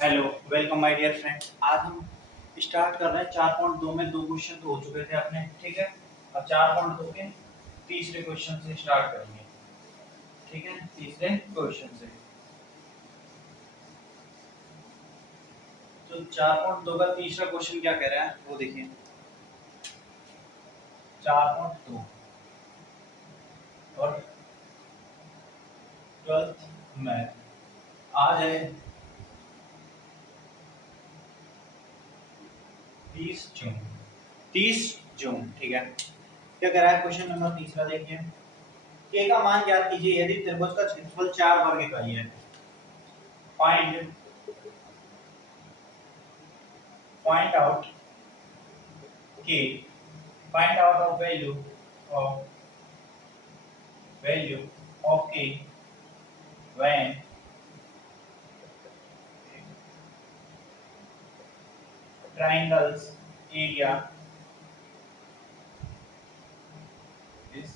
Hello, welcome my dear friend. आज हम start कर रहे हैं 4.2 में दो क्वेश्चन तो हो चुके थे अपने, ठीक है। अब 4.2 के तीसरे क्वेश्चन से स्टार्ट करेंगे, ठीक है। तीसरे क्वेश्चन से तो 4.2 का तीसरा क्वेश्चन क्या कह रहा है वो देखिए। 4.2 और 12th मैथ आज है 30 जून। 30 जून, ठीक है। क्या कह रहा है क्वेश्चन नंबर तीसरा देखिए। के का मान ज्ञात कीजिए यदि त्रिभुज का क्षेत्रफल 4 वर्ग इकाई है। Find find out k find out of value of k when triangles area is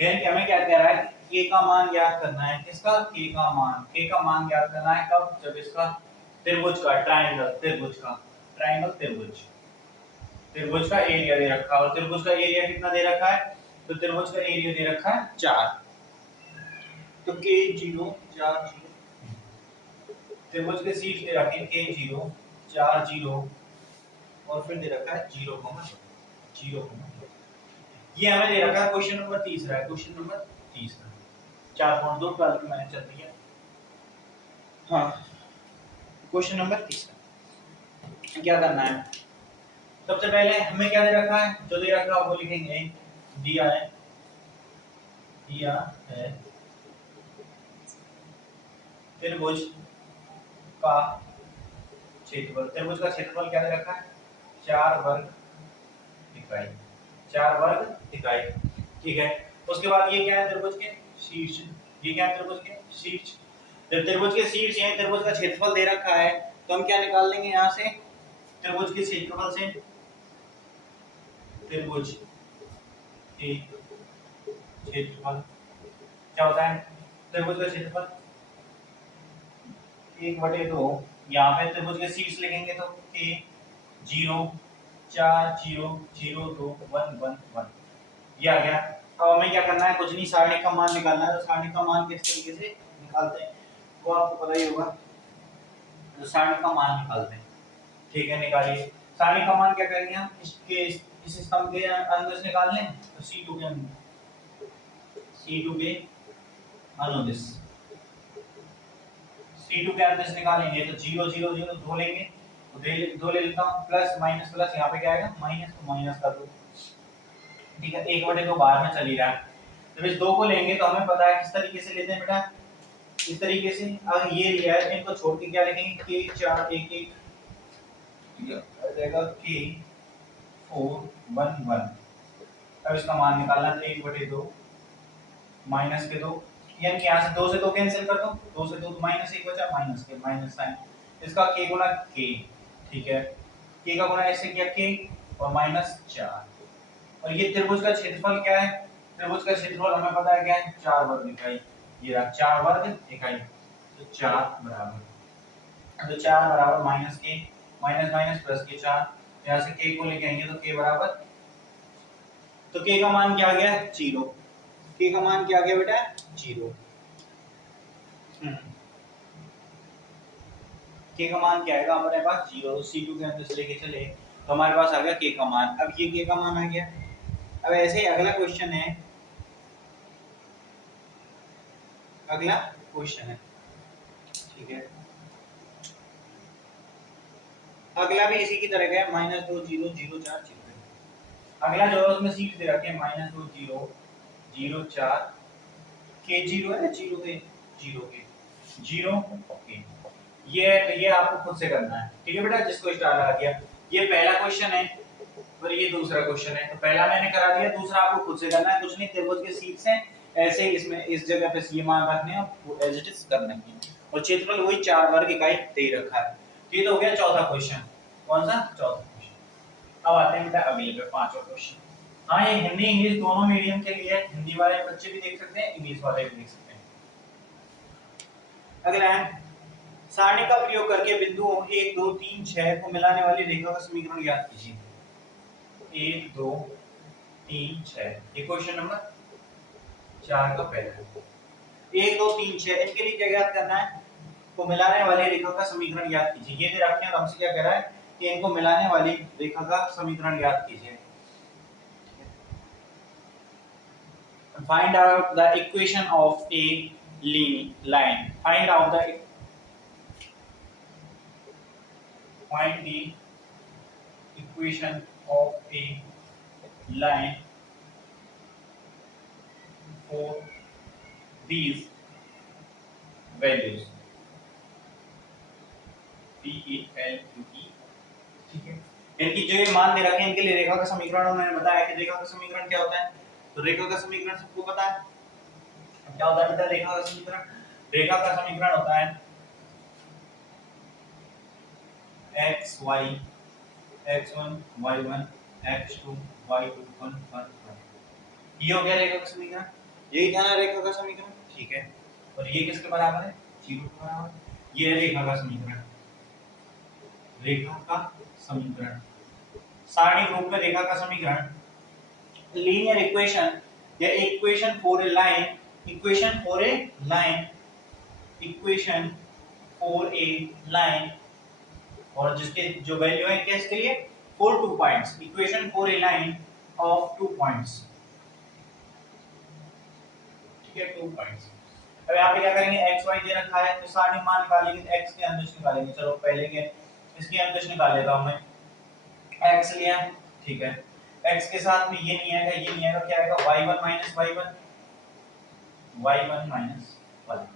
यानी हमें क्या कह रहा है k का मान ज्ञात करना है। किसका? k का मान ज्ञात करना है कब? जब इसका त्रिभुज का त्रिभुज का एरिया दे रखा है। और त्रिभुज का एरिया कितना दे रखा है? तो त्रिभुज का एरिया दे रखा है 4। तो k 0 4 0 त्रिभुज के शीर्ष दे रखे k 0 4 0 और फिर दे रखा है 0 ये हमें दे रखा है। क्वेश्चन नंबर तीसरा है, क्वेश्चन नंबर तीसरा 4.2 12 की मैंने चल रही है। हाँ, क्वेश्चन नंबर तीसरा क्या करना है? सबसे पहले हमें क्या दे रखा है? जो दे रखा है वो लिखेंगे। दिया है त्रिभुज का क्षेत्रफल। त्रिभुज का क्षेत्रफल क्या दे रखा है? 4 वर्ग इकाई। 4 वर्ग इकाई, ठीक है। उसके बाद ये क्या है? त्रिभुज के शीर्ष। ये क्या है? त्रिभुज के शीर्ष। जब त्रिभुज के शीर्ष है, त्रिभुज का क्षेत्रफल दे रखा है तो हम क्या निकाल लेंगे यहाँ से? त्रिभुज के क्षेत्रफल से त्रिभुज के क्षेत्रफल क्या होता है? त्रिभुज का क्षेत्रफल 1/2। यहाँ पे त्रिभुज के शीर्ष लिखेंगे तो k 0 4 0 0 2 1 1 1 ये आ गया। अब हमें क्या करना है? कुछ नहीं, सारणी का मान निकालना है। तो सारणी का मान किस तरीके से निकालते हैं वो आपको पता ही होगा। तो सारणी का मान निकालते हैं, ठीक है। निकालिए सारणी का मान। क्या करेंगे हम? इस स्तंभ के अंदर से निकाल लें तो C2 के अनुदिश C2 के अंदर से निकालेंगे तो 0 0 0 दो लेंगे तो दो ले लेता हूँ। प्लस माइनस प्लस यहाँ पे क्या आएगा? माइनस। तो माइनस कर दो, ठीक है। 1/2 बाहर में चल ही रहा है। जब इस 2 को लेंगे तो हमें पता है किस तरीके से लेते हैं बेटा। इस तरीके से अगर ये लिया है तो इनको छोड़ के क्या लिखेंगे? k 4 1 1 आ जाएगा k 4 1 1। अब इसका मान निकालना है तो 1/2 माइनस के 2, यानी यहाँ से 2 से 2 कैंसिल कर दो। 2 से 2 तो माइनस 1 बचा, माइनस के माइनस साइन। इसका k गुना k, ठीक है। k का गुना ऐसे किया k और माइनस 4। और ये त्रिभुज का क्षेत्रफल क्या है? त्रिभुज का क्षेत्रफल हमें पता है क्या है? 4 वर्ग इकाई। ये रहा 4 वर्ग इकाई। तो 4 बराबर, तो 4 बराबर माइनस के माइनस माइनस प्लस के 4। यहाँ से k को लेके आएंगे तो k बराबर, तो k का मान क्या आ गया? 0। k का मान क्या आ गया बेटा? 0। k का मान क्या आएगा हमारे पास? 0। C2 के अंदर से लेके चले तो हमारे पास आ गया k का मान। अब ये k का मान आ गया। अब ऐसे ही अगला क्वेश्चन है, ठीक है। अगला भी इसी की तरह का है, -2 0 0 4 0। अगला जो है उसमें सीट दे रखे हैं -2 0 0 4 k 0 है, 0 के ये आपको खुद से करना है, ठीक है बेटा। जिसको स्टार लगा दिया, ये पहला क्वेश्चन है और ये दूसरा क्वेश्चन है। तो पहला मैंने करा दिया, दूसरा आपको खुद से करना है। कुछ नहीं, त्रिभुज के शीर्ष से ऐसे ही इसमें इस जगह पे ये मान रखने हैं और एज इट इज करना है। और क्षेत्रफल वही 4 वर्ग इकाई दे रखा है। तो ये तो हो गया चौथा क्वेश्चन। कौन सा? चौथा क्वेश्चन। अब आते हैं बेटा अगले पे, पांचवा क्वेश्चन। हाँ, ये हिंदी इंग्लिश दोनों मीडियम के लिए है। हिंदी वाले बच्चे भी देख सकते हैं, इंग्लिश वाले भी देख सकते हैं। अगला है सारणी का प्रयोग करके बिंदुओं 1 2 3 6 को मिलाने वाली रेखा का समीकरण ज्ञात कीजिए। 1 2 3 6 ये क्वेश्चन नंबर 4 का पहला। 1 2 3 6 इनके लिए क्या ज्ञात करना है? को मिलाने वाली रेखा का समीकरण ज्ञात कीजिए। ये दे रखे हैं और हमसे क्या कह रहा है कि इनको मिलाने वाली रेखा का समीकरण ज्ञात कीजिए। Find out the equation of a line. Find the equation of a line for these values. P E L U E। ठीक है, इनकी जो ये मान दे रखे हैं इनके लिए रेखा का समीकरण उन्होंने बताया कि रेखा का समीकरण क्या होता है। तो रेखा का समीकरण सबको पता है क्या होता है बेटा? रेखा का समीकरण, रेखा का समीकरण होता है x y x1 y1 x2 y2 1 1 1। ये हो गया रेखा का समीकरण। यही था ना रेखा का समीकरण, ठीक है। और ये किसके बराबर है? 0 के बराबर। ये है रेखा का समीकरण। रेखा का समीकरण सारणी रूप में रेखा का समीकरण लीनियर इक्वेशन या equation for a line, equation for a line, equation for a line, और जिसके जो वैल्यू है क्या इसके लिए? For 2 points, equation for a line of 2 points. ठीक है, 2 पॉइंट्स। अब यहां पे क्या करेंगे? x y दे रखा है तो सारणी मान निकालेंगे, x के अंदर निकालेंगे। चलो पहले के इसके अंदर निकाल लेता हूं मैं। x लिया, ठीक है। x के साथ में ये नहीं आएगा, ये नहीं आएगा, क्या आएगा? y1 y1 y1 1।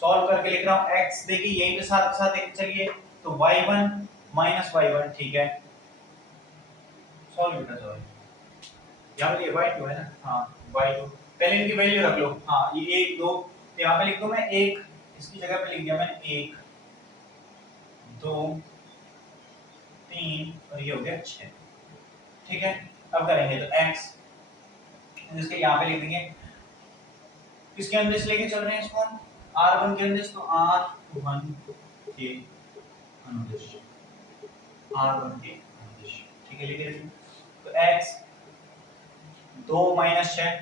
सॉल्व करके लिख रहा हूं। x देखिए यही पे साथ साथ एक चलिए तो y1 y1, ठीक है। सॉल्व बेटा चलो। यहां पे ये y2 है ना? हां y2। पहले इनकी वैल्यू रख लो। हां ये 1 2, तो यहां पे लिख दो मैं 1, इसकी जगह पे लिख दिया मैंने 1 2 3 और ये हो गया 6। ठीक है, अब करेंगे तो x इसके यहां पे लिख देंगे, किसके अंदर से लेके चल रहे हैं इसको? r1 के अंदर, तो r1 के अंदर, r1 के अंदर। ठीक है, लिख देंगे तो x 2 - 6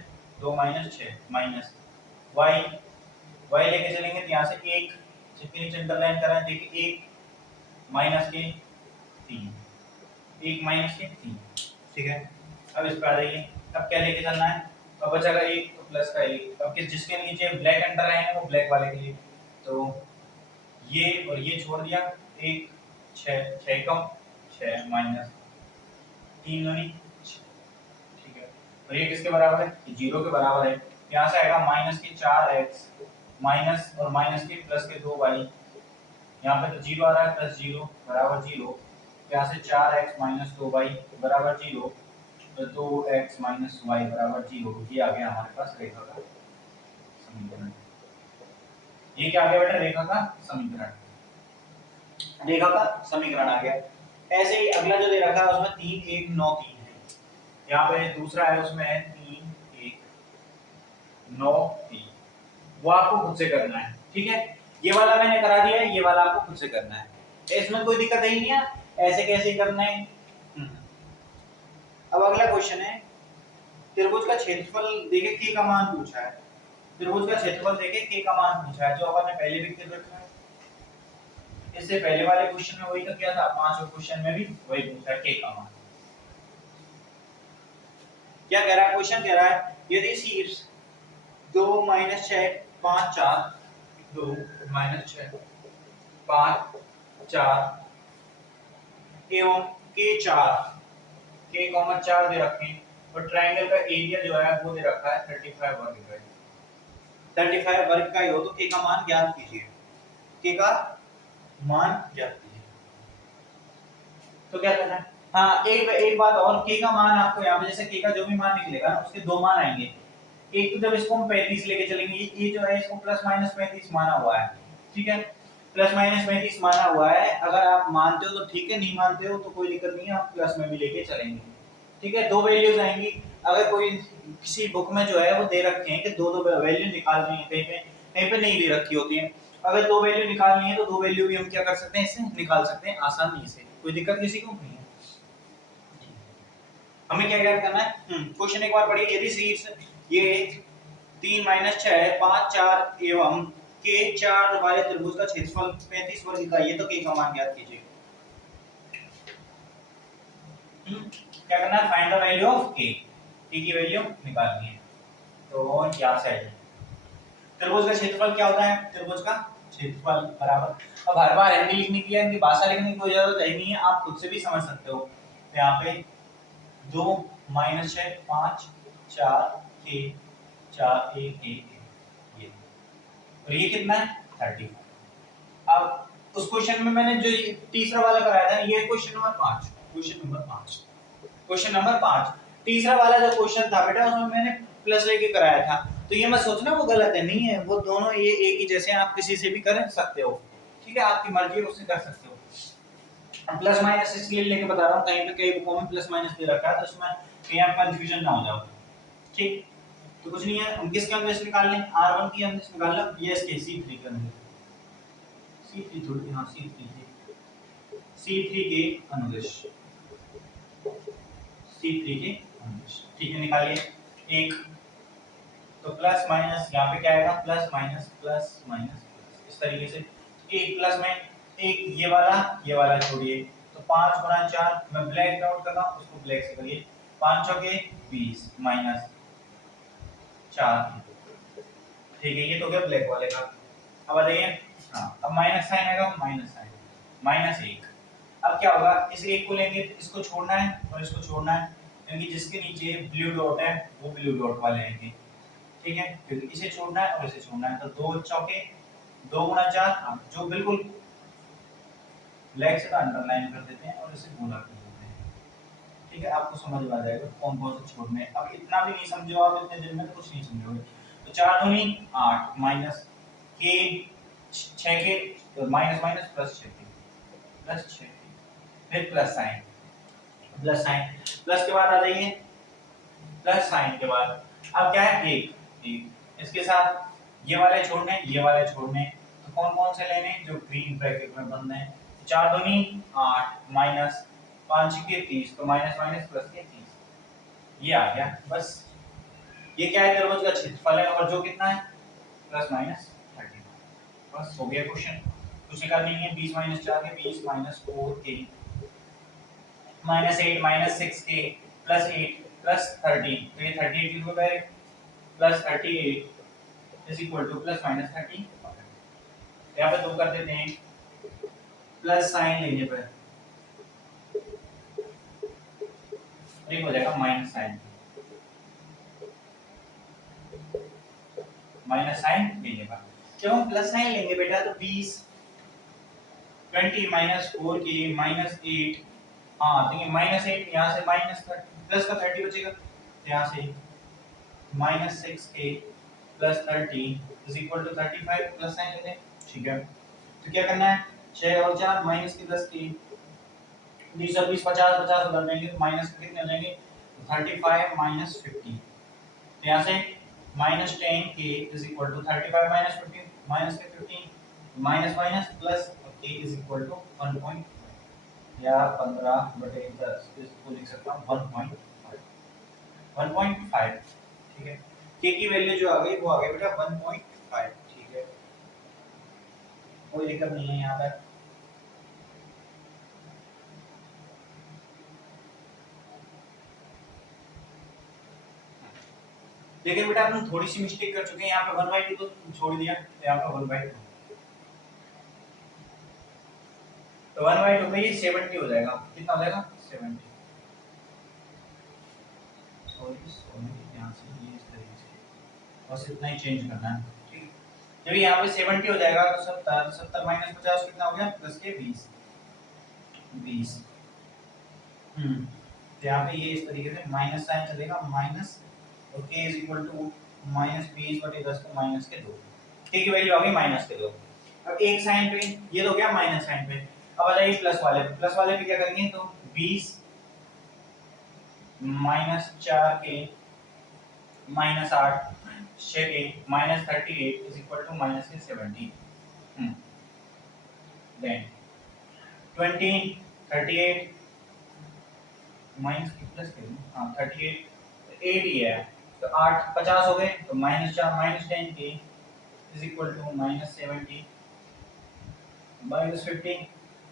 2 - 6 माइनस y लेके चलेंगे तो यहां से 1 जितनी नीचे अंडरलाइन कर रहे हैं देखिए 1 माइनस के 3 1 माइनस के 3। ठीक है, अब इस पर आ जाइए। अब क्या लेके चलना है? अब बचेगा 1 तो प्लस का 1। अब किस जिसके नीचे ब्लैक अंडरलाइन है वो ब्लैक वाले के लिए, तो ये और ये छोड़ दिया। 1 6 6 कम 6 माइनस 3 दूनी 6। ठीक है, और ये किसके बराबर है? ये 0 के बराबर है। यहां से आएगा माइनस के 4x माइनस और माइनस के प्लस के 2y। यहाँ पे तो 0 आ रहा है, प्लस 0 बराबर 0। यहाँ से 4x - 2y बराबर 0, तो 2x - y बराबर 0। ये आ गया हमारे पास रेखा का समीकरण। ये क्या आ गया बेटा? रेखा का समीकरण। रेखा का समीकरण आ गया। ऐसे ही अगला जो दे रखा है उसमें 3 1 9 3 है। यहाँ पे दूसरा है उसमें है 3 1 9 3। वो आपको खुद से करना है, ठीक है। ये वाला मैंने करा दिया है, ये वाला आपको खुद से करना है। इसमें कोई दिक्कत ही नहीं है, ऐसे कैसे करना है। अब अगला क्वेश्चन है, त्रिभुज का क्षेत्रफल देके k का मान पूछा है। त्रिभुज का क्षेत्रफल देके k का मान पूछा है, जो अपन ने पहले भी कर रखा है। इससे पहले वाले क्वेश्चन में वही तो किया था, पांचवें क्वेश्चन में भी वही पूछा है k का मान। क्या कह रहा है क्वेश्चन? कह रहा है यदि शीर्ष 2 - 6 5 4 2 - 6 5 4 एवं k4 दे रखे हैं, और ट्रायंगल का एरिया जो है वो दे रखा है 35 वर्ग का। 35 वर्ग का ही हो तो k का मान ज्ञात कीजिए। k का मान ज्ञात कीजिए, तो क्या करना है? हाँ, एक बात और, k का मान आपको यहाँ पे जैसे k का जो भी मान निकलेगा ना उसके दो मान आएंगे। एक तो जब इसको हम 35 लेके चलेंगे, ये जो है इसको प्लस माइनस 35 माना हुआ है, ठीक है। प्लस माइनस 35 माना हुआ है, अगर आप मानते हो तो ठीक है, नहीं मानते हो तो कोई दिक्कत नहीं है, आप प्लस में भी लेके चलेंगे। ठीक है, दो वैल्यूज आएंगी। अगर कोई किसी बुक में जो है वो दे रखे हैं कि दो वैल्यू निकाल रही है कहीं पे कहीं पे नहीं दे रखी होती है। अगर दो वैल्यू निकालनी है तो दो वैल्यू भी हम क्या कर सकते हैं, इससे निकाल सकते हैं आसानी से, कोई दिक्कत किसी को नहीं है। हमें क्या क्या करना है, क्वेश्चन एक बार पढ़िए। यदि शीर्ष ये 3 - 6 5 4 एवं के 4 वाले त्रिभुज का क्षेत्रफल 35 वर्ग इकाई है तो के का मान ज्ञात कीजिए। क्या करना है, फाइंड द वैल्यू ऑफ के की वैल्यू निकालनी है। तो क्या से त्रिभुज का क्षेत्रफल क्या होता है, त्रिभुज का क्षेत्रफल बराबर, अब हर बार हिंदी लिखने की या इनकी भाषा लिखने की कोई जरूरत नहीं है, आप खुद से भी समझ सकते हो। तो यहाँ पे 2 - 6 5 4 के 4 1 1 ये, और ये कितना है 30। अब उस क्वेश्चन में मैंने जो तीसरा वाला कराया था, ये क्वेश्चन नंबर 5, क्वेश्चन नंबर 5 तीसरा वाला जो क्वेश्चन था बेटा, उसमें मैंने प्लस लेके कराया था। तो ये मत सोचना वो गलत है, नहीं है, वो दोनों ये एक ही जैसे हैं, आप किसी से भी कर सकते हो, ठीक है, आपकी मर्जी है, उससे कर सकते हो। प्लस माइनस इसलिए लेके बता रहा हूँ, कहीं पे कई बुकों में प्लस माइनस दे रखा है, तो उसमें कहीं आप कंफ्यूजन ना हो जाओ, ठीक। तो कुछ नहीं है, हम किसके अंदर निकाल लें, R1 की अंदर निकाल लो, ये इसके C3 के अंदर, C3 थोड़ी, हाँ C3 के अनुदेश, C3 के अनुदेश, ठीक है, निकालिए। एक तो प्लस माइनस यहाँ पे क्या आएगा, प्लस माइनस इस तरीके से, एक प्लस में एक, ये वाला छोड़िए, तो 5 गुणा 4, मैं ब्लैक नोट कर रहा हूँ, उसको ब्लैक से करिए, 5 चौके 20 माइनस 4, ठीक है, ये तो गया ब्लैक वाले का। अब आ जाइए, हाँ, अब माइनस साइन आएगा, माइनस साइन -1। अब क्या होगा, इस एक को लेंगे, इसको छोड़ना है और इसको छोड़ना है, क्योंकि जिसके नीचे ब्लू डॉट है वो ब्लू डॉट वाले आएंगे, ठीक है, क्योंकि इसे छोड़ना है और इसे छोड़ना है, तो 2 चौके 2 गुणा 4, जो बिल्कुल ब्लैक से अंडरलाइन कर देते हैं और इसे गोला कर देते हैं, ठीक है, आपको समझ में आ जाएगा कौन कौन से छोड़ने हैं। अब इतना भी नहीं समझो आप, इतने दिन में तो कुछ नहीं समझोगे। तो 4 दूनी 8 माइनस के 6 के, तो माइनस माइनस प्लस 6 के, प्लस 6 फिर प्लस साइन, प्लस के बाद आ जाइए, प्लस साइन के बाद अब क्या है, एक इसके साथ ये वाले छोड़ने, ये वाले छोड़ने, तो कौन कौन से लेने, जो ग्रीन ब्रैकेट में बंद है। 4 दूनी 8 माइनस 5 के 30, तो माइनस माइनस प्लस के 30, ये आ गया। बस ये क्या है, त्रिभुज का क्षेत्रफल है, और जो कितना है प्लस माइनस 30, बस हो गया क्वेश्चन, कुछ करना नहीं है। 20 - 4 के 20 -4 के -8 -6 के +8 +13, तो ये 38 लिखो direct, +38 is equal two plus minus 30, यहाँ पे दो कर देते हैं, प्लस साइन लेने पर एक हो जाएगा माइनस साइन लेने पर। जब हम प्लस साइन लेंगे बेटा, तो 20 -4 के -8, हाँ देखिए -8, यहाँ से प्लस का 30 बचेगा, यहाँ से -6 के +30 is equal to 35, plus sign लेते हैं, ठीक है। तो क्या करना है, 6 और 4 माइनस के 10 के 20 और 20 50 50 उधर लेंगे, माइनस कितने लेंगे, 35 -50, तो यहाँ से -10 K is equal to 35 -15, minus के 15, माइनस माइनस प्लस के इज इक्वल टू 1. या 15/10, इसको लिख सकता हूँ 1.5, ठीक है। के की वैल्यू जो आ गई वो आ गई बेटा 1.5, ठीक है, कोई दिक्कत नहीं है यहाँ पर। लेकिन बेटा अपन थोड़ी सी मिस्टेक कर चुके हैं, यहाँ पे 1/2 तो छोड़ दिया, यहाँ पे 1/2, तो 1/2 में ये 70 हो जाएगा, कितना हो जाएगा 70, यहाँ से ये इस तरीके से बस इतना ही चेंज करना है, ठीक है। जब यहाँ पे 70 हो जाएगा तो 70 -50 कितना हो गया, प्लस के 20, तो यहाँ पे ये इस तरीके से माइनस साइन चलेगा, माइनस, और k इज इक्वल टू -20/10 को माइनस के 2, k की वैल्यू आ गई माइनस के 2। अब एक साइन पे ये तो गया माइनस साइन पे, अब आ जाइए प्लस वाले पे क्या करेंगे, तो 20 -4 K -8, shape A minus 38 is equal to minus K 70। Then 20 38 minus की प्लस के हाँ 38 8 ही है तो 8 50 हो गए तो minus 4 minus 10 K is equal to minus 70 minus 15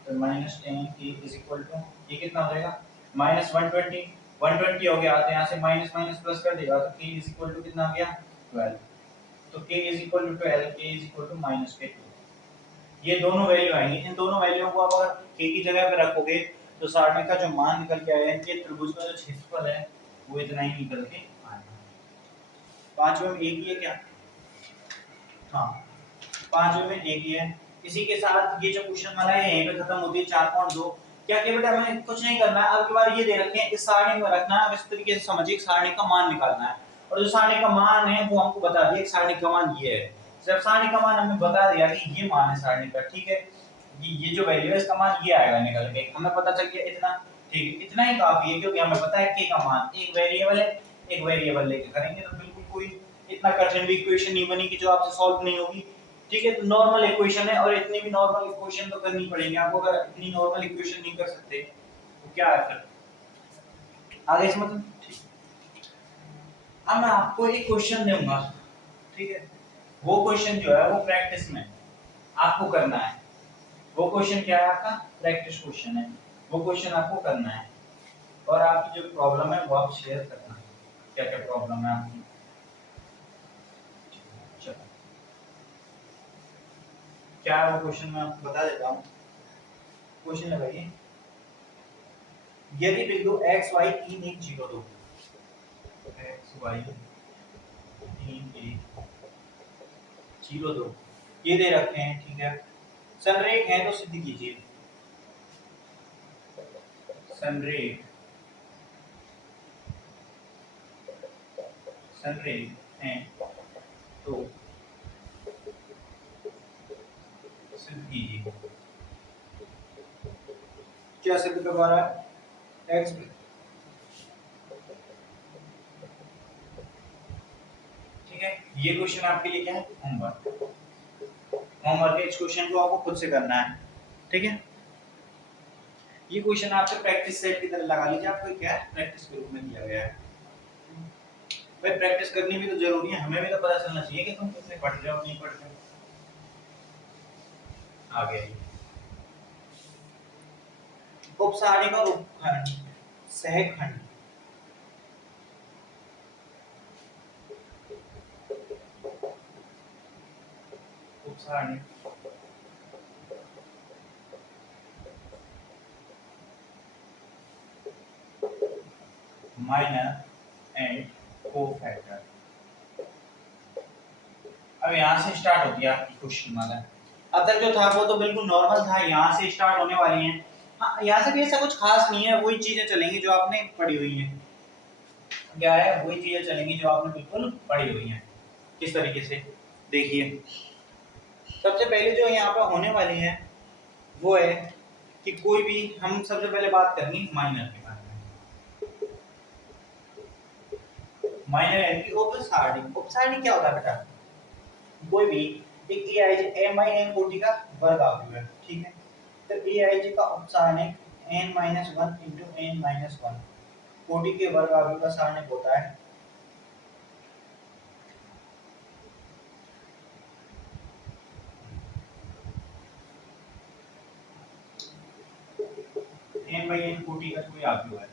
तो minus 10 K is equal to ये कितना हो जाएगा माइनस 120 120 हो गया तो यहाँ से माइनस माइनस प्लस कर देगा तो k इज इक्वल टू कितना हो गया 12 तो k is equal to 12 k is equal to minus K 2 ये दोनों वैल्यू आएंगी इन दोनों वैल्यूओं को आप अगर k की जगह पे रखोगे तो सारणी का जो मान निकल के आया है कि त्रिभुज का जो क्षेत्रफल है वो इतना ही निकल के आएगा। पांचवें में एक ही है क्या? हाँ पांचवें में एक ही है। इसी के साथ ये जो क्वेश्चन वाला है यहीं पे खत्म होती है 4.2। क्या कि बेटा हमें कुछ नहीं करना है अब की बार ये दे रखे हैं इस सारणी में रखना है अब इस तरीके से समझिए सारणी का मान निकालना है और जो सारणी का मान है वो हमको बता दिया सारणी का मान ये है। सिर्फ सारणी का मान हमें बता दिया कि ये मान है सारणी का ठीक है ये जो वैल्यू है इसका मान ये आएगा निकल के हमें पता चल गया इतना ठीक है इतना ही काफी है क्योंकि हमें पता है k का मान एक वेरिएबल लेके करेंगे तो बिल्कुल कोई इतना कठिन भी इक्वेशन नहीं बनेगी जो आपसे सॉल्व नहीं होगी ठीक है तो नॉर्मल इक्वेशन है और इतनी भी नॉर्मल इक्वेशन तो करनी पड़ेगी आपको अगर इतनी नॉर्मल इक्वेशन नहीं कर सकते तो क्या है फिर आगे समझ ठीक। अब मैं आपको एक क्वेश्चन दूंगा ठीक है वो क्वेश्चन जो है वो प्रैक्टिस में आपको करना है वो क्वेश्चन क्या है आपका प्रैक्टिस क्वेश्चन है वो क्वेश्चन आपको करना है और आपकी जो प्रॉब्लम है वो आप शेयर करना क्या क्या प्रॉब्लम है आपकी। चलो क्या है वो क्वेश्चन मैं आपको बता देता हूँ। क्वेश्चन लगाइए यदि बिंदु x y 3 1 0 2 x y 3 1 0 2 ये दे रखे हैं ठीक है संरेख है तो सिद्ध कीजिए संरेख हैं तो सिद्ध कीजिए क्या सिद्ध करवा रहा है x ठीक है ये क्वेश्चन आपके लिए क्या है होमवर्क है इस क्वेश्चन को आपको खुद से करना है ठीक है ये क्वेश्चन आपके प्रैक्टिस सेट की तरह लगा लीजिए आपको क्या है प्रैक्टिस के रूप में दिया गया है भाई प्रैक्टिस करनी भी तो जरूरी है हमें भी तो पता चलना चाहिए कि तुम कितने पढ़ रहे हो नहीं पढ़ रहे हो। आगे उपसारणी का उपखंड सहखंड उपसारणी माइनर एंड कोफैक्टर अब यहाँ से स्टार्ट होती है आपकी क्वेश्चन वाला अब तक जो था वो तो बिल्कुल नॉर्मल था यहाँ से स्टार्ट होने वाली है हाँ यहाँ से भी ऐसा कुछ खास नहीं है वही चीजें चलेंगी जो आपने पढ़ी हुई हैं क्या है वही चीजें चलेंगी जो आपने बिल्कुल पढ़ी हुई हैं किस तरीके से देखिए सबसे पहले जो यहाँ पर होने वाली है वो है कि कोई भी हम सबसे पहले बात करेंगे माइनर के बारे में माइनर यानी कि उपसारणी क्या होता है बेटा कोई भी एक AIJ कोटि का वर्ग आव्यूह है ठीक है तो AIJ का उपसारणिक n-1 into n-1 कोटि के वर्ग आव्यूह का सारणिक होता है n/n कोटि का कोई आव्यूह है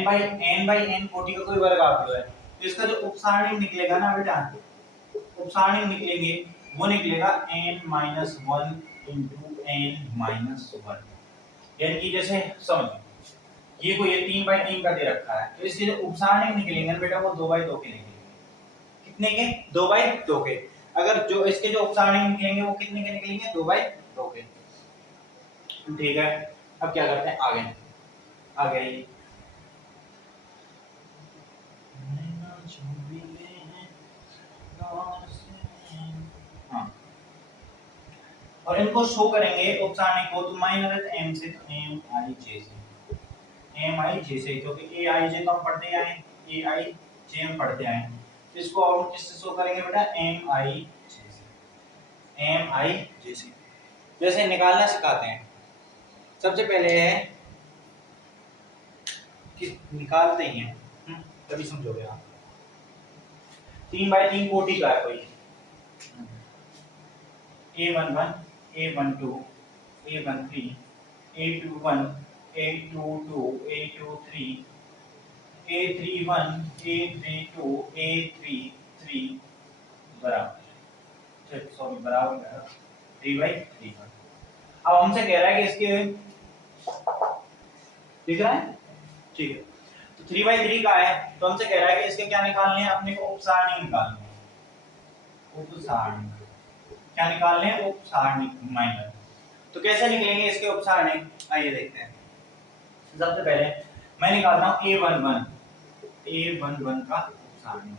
n/n कोटि का कोई वर्ग आव्यूह है तो इसका जो उपसारणिक निकलेगा ना बेटा उपसारणिक निकलेंगे वो निकलेगा n-1 into n-1 यानी कि जैसे समझो ये कोई 3/3 का दे रखा है तो इसके जो उपसारणिक निकलेंगे बेटा वो 2/2 के निकलेंगे कितने के 2/2 के अगर जो इसके जो उपसारणिक निकलेंगे वो कितने के निकलेंगे 2/2 के ठीक है अब क्या करते हैं आगे हाँ और इनको शो करेंगे उपसारणिक को तो माइनर m से तो m i j से क्योंकि a i j तो हम पढ़ते आए a i j हम पढ़ते आए इसको हम किससे शो करेंगे बेटा, एम आई जैसे जैसे निकालना सिखाते हैं। सबसे पहले है कि निकालते ही हैं, तभी समझोगे आप। 3/3 कोटि का है कोई, A11 A12 A13 A21 A22 A23 A31 A32 A33 बराबर, सॉरी बराबर 3/3। अब हमसे कह रहा है कि इसके, दिख रहा है, ठीक है, तो 3/3 का है, तो हमसे कह रहा है कि इसके क्या निकालने हैं, अपने को उपसारणी निकालने हैं। उपसारणी क्या निकालने हैं, उपसारणी माइनर। तो कैसे निकलेंगे इसके उपसारणी, आइए देखते हैं। सबसे पहले मैं निकालता हूं A11 का उपसारणी,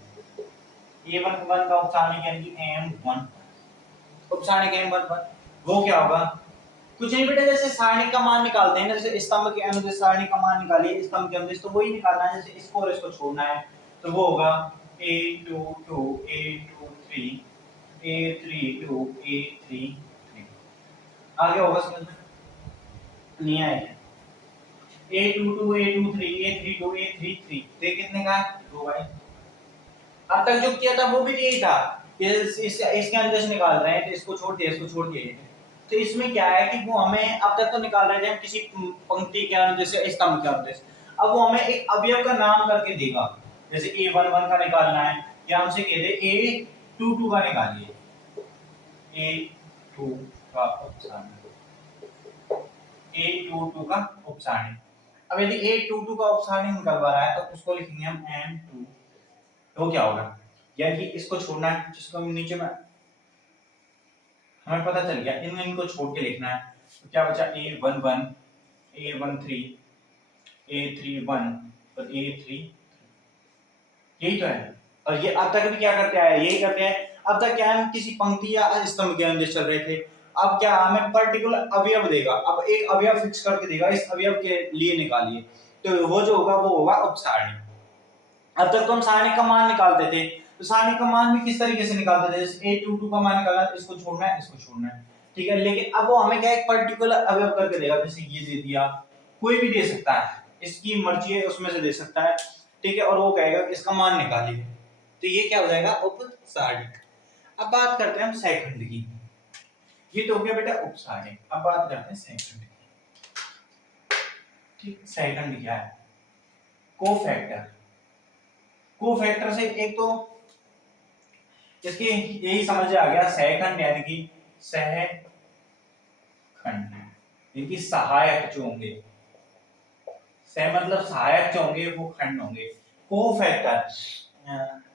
A11 का उपसारणी यानी कि M1 उपसारणी के M11 वो क्या होगा, कुछ नहीं बेटा, जैसे सारणी का मान निकालते हैं ना, जैसे स्तंभ के अनुदिश सारणी का मान निकालिए, स्तंभ के अनुदिश, तो वही निकालना है, जैसे इसको और इसको छोड़ना है, तो वो होगा A22 A23 A32 A33। आगे होगा समझ में नहीं आएगा, A22 A23 A32 A33, तो कितने का है, 2 भाई। अब तक जो किया था वो भी यही था, इसके अनुदिश निकाल रहे हैं, तो इसको छोड़ दिया, इसको छोड़ दिया। तो इसमें क्या है कि वो हमें अब तक तो निकाल रहे थे हम किसी पंक्ति के अनुदेश से स्तंभ के अनुदेश, अब वो हमें एक अवयव का नाम करके देगा, जैसे A11 का निकालना है, या हमसे कह दे A22 का निकालिए, A2 का उपसारणी, A22 का उपसारणी। अब यदि A22 का उपसारणी निकलवा रहा है तो उसको लिखेंगे हम M2, तो क्या होगा, यानी कि इसको छोड़ना है, जिसको हम नीचे में हमें पता चल गया, इनको छोड़ के लिखना है, तो क्या बचा, A11 A13 A31 और A3, यही तो है। और ये अब तक भी क्या करते आए, यही करते हैं। अब तक क्या हम किसी पंक्ति या स्तंभ के अंदर चल रहे थे, अब क्या हमें पर्टिकुलर अवयव देगा, अब एक अवयव फिक्स करके देगा, इस अवयव के लिए निकालिए, तो वो जो होगा वो होगा उपसारणी। अब तक तो हम सारणी का मान निकालते थे, तो सारणी का मान भी किस तरीके से निकालते थे, जैसे A22 का मान निकालना है, इसको छोड़ना है, इसको छोड़ना है, ठीक है, लेकिन अब वो हमें क्या एक पर्टिकुलर अवयव करके देगा, जैसे ये दे दिया, कोई भी दे सकता है, इसकी मर्जी है उसमें से दे सकता है, ठीक है, और वो कहेगा कि इसका मान निकालिए, तो ये क्या हो जाएगा, उपसारणी। अब बात करते हैं हम सैखंड की, ये तो हो गया बेटा उपसारणी, अब बात करते हैं सैखंड की। ठीक, सैखंड क्या है, कोफैक्टर। कोफैक्टर से एक तो इसकी यही समझ आ गया, सहखंड यानी कि सहखंड यानी कि सहायक जो होंगे, सह मतलब सहायक जो होंगे वो खंड होंगे। कोफैक्टर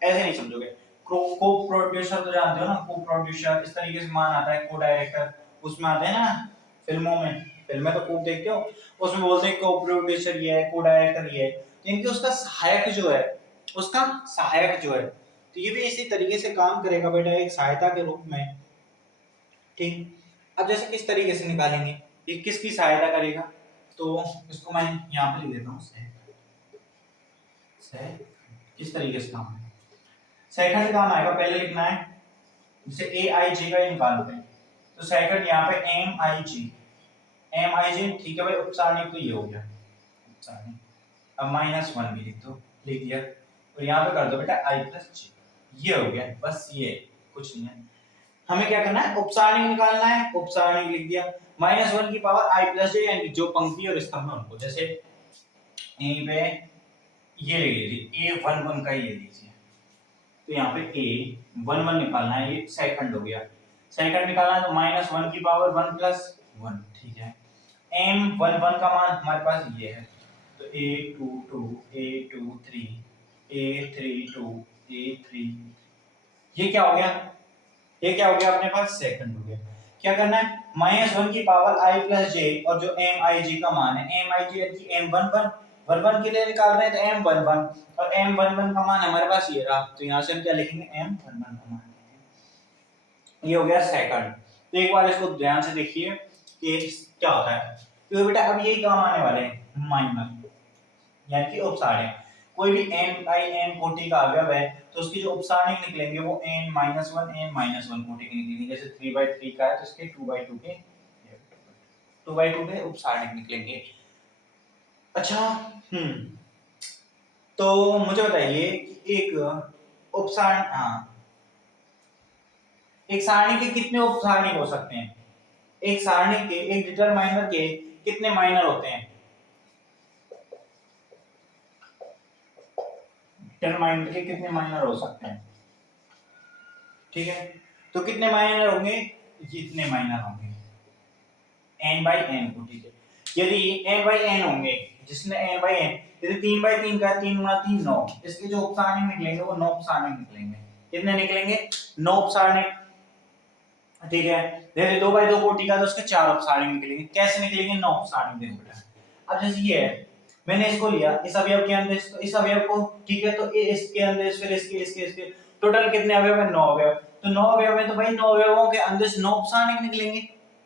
ऐसे नहीं समझोगे, को प्रोड्यूसर तो जानते हो ना, को प्रोड्यूसर इस तरीके से मान आता है, को डायरेक्टर उसमें आते हैं ना फिल्मों में, फिल्में तो खूब देखते हो, उसमें बोलते हैं को प्रोड्यूसर ये है, को डायरेक्टर ये है, यानी कि उसका सहायक जो है, उसका सहायक जो है, तो ये भी इसी तरीके से काम करेगा बेटा, एक सहायता के रूप में। ठीक, अब जैसे किस तरीके से निकालेंगे, ये किसकी सहायता करेगा, तो इसको मैं यहाँ पे लिख देता हूँ, किस तरीके से काम है, सेकंड काम आएगा, पहले लिखना है, जैसे ए आई जी का निकालते हैं, तो सेकंड यहाँ पे एम आई जी, ठीक है भाई, उपसारणी तो ये हो गया उपसारणी। अब -1 भी लिख दो, लिख दिया, तो यहाँ पे कर दो बेटा i + j, ये हो गया, बस ये कुछ नहीं है। हमें क्या करना है, उपसारणी निकालना है, उपसारणी लिख दिया, -1 की पावर i + j, यानी जो पंक्ति और स्तंभ है उनको, जैसे यहीं पे ये ले लीजिए A11 का ये लीजिए, तो यहाँ पे A11 निकालना है, ये सेकंड हो गया, सेकंड निकालना है, तो -1 की पावर 1 + 1, ठीक है। M11 का मान हमारे पास ये है, तो A22 A23 A32 A3, ये क्या हो गया, ये क्या हो गया अपने पास, सेकंड हो गया। क्या करना है, -1 की पावर i + j, और जो mig का मान है, mig यानी कि M11 11 के लिए निकाल रहे हैं, तो M11, और M11 का मान हमारे पास ये रहा, तो यहाँ से हम क्या लिखेंगे, M11 का मान, ये हो गया सेकंड। तो एक बार इसको ध्यान से देखिए कि क्या होता है, तो बेटा अब यही काम आने वाले हैं माइनर, यानी कि उपसारणी। कोई भी n बाई n कोटि का अवयव है तो उसकी जो उपसारणिक निकलेंगे वो n माइनस वन कोटि के निकलेंगे। जैसे 3/3 का है तो इसके 2/2 के उपसारणिक निकलेंगे। अच्छा तो मुझे बताइए कि एक उपसारण एक सारणी के कितने उपसारणिक हो सकते हैं? एक सारणी के एक डिटरमाइनर के कितने माइनर होते हैं? डिटरमाइनर के कितने माइनर हो सकते हैं? ठीक है, तो कितने माइनर होंगे? जितने माइनर होंगे n बाई n को। ठीक है, यदि n बाई n होंगे, जिसने n बाई n, यदि 3/3 का 3 गुना 3 9, इसके जो उपसारणिक निकलेंगे वो 9 उपसारणिक निकलेंगे। कितने निकलेंगे? 9 उपसारणिक। ठीक है, जैसे 2/2 कोटि का तो उसके 4 उपसारणिक निकलेंगे। कैसे निकलेंगे? 9 उपसारणिक। देखो बेटा, अब जैसे ये है, मैंने इसको लिया इस अवयव के अंदर, इस अवयव को, ठीक है, तो इसके अंदर फिर इसके टोटल कितने अवयव है? 9 अवयव। तो 9 अवयव है तो भाई 9 अवयवों के अंदर से 9 उपसारणिक निकलेंगे,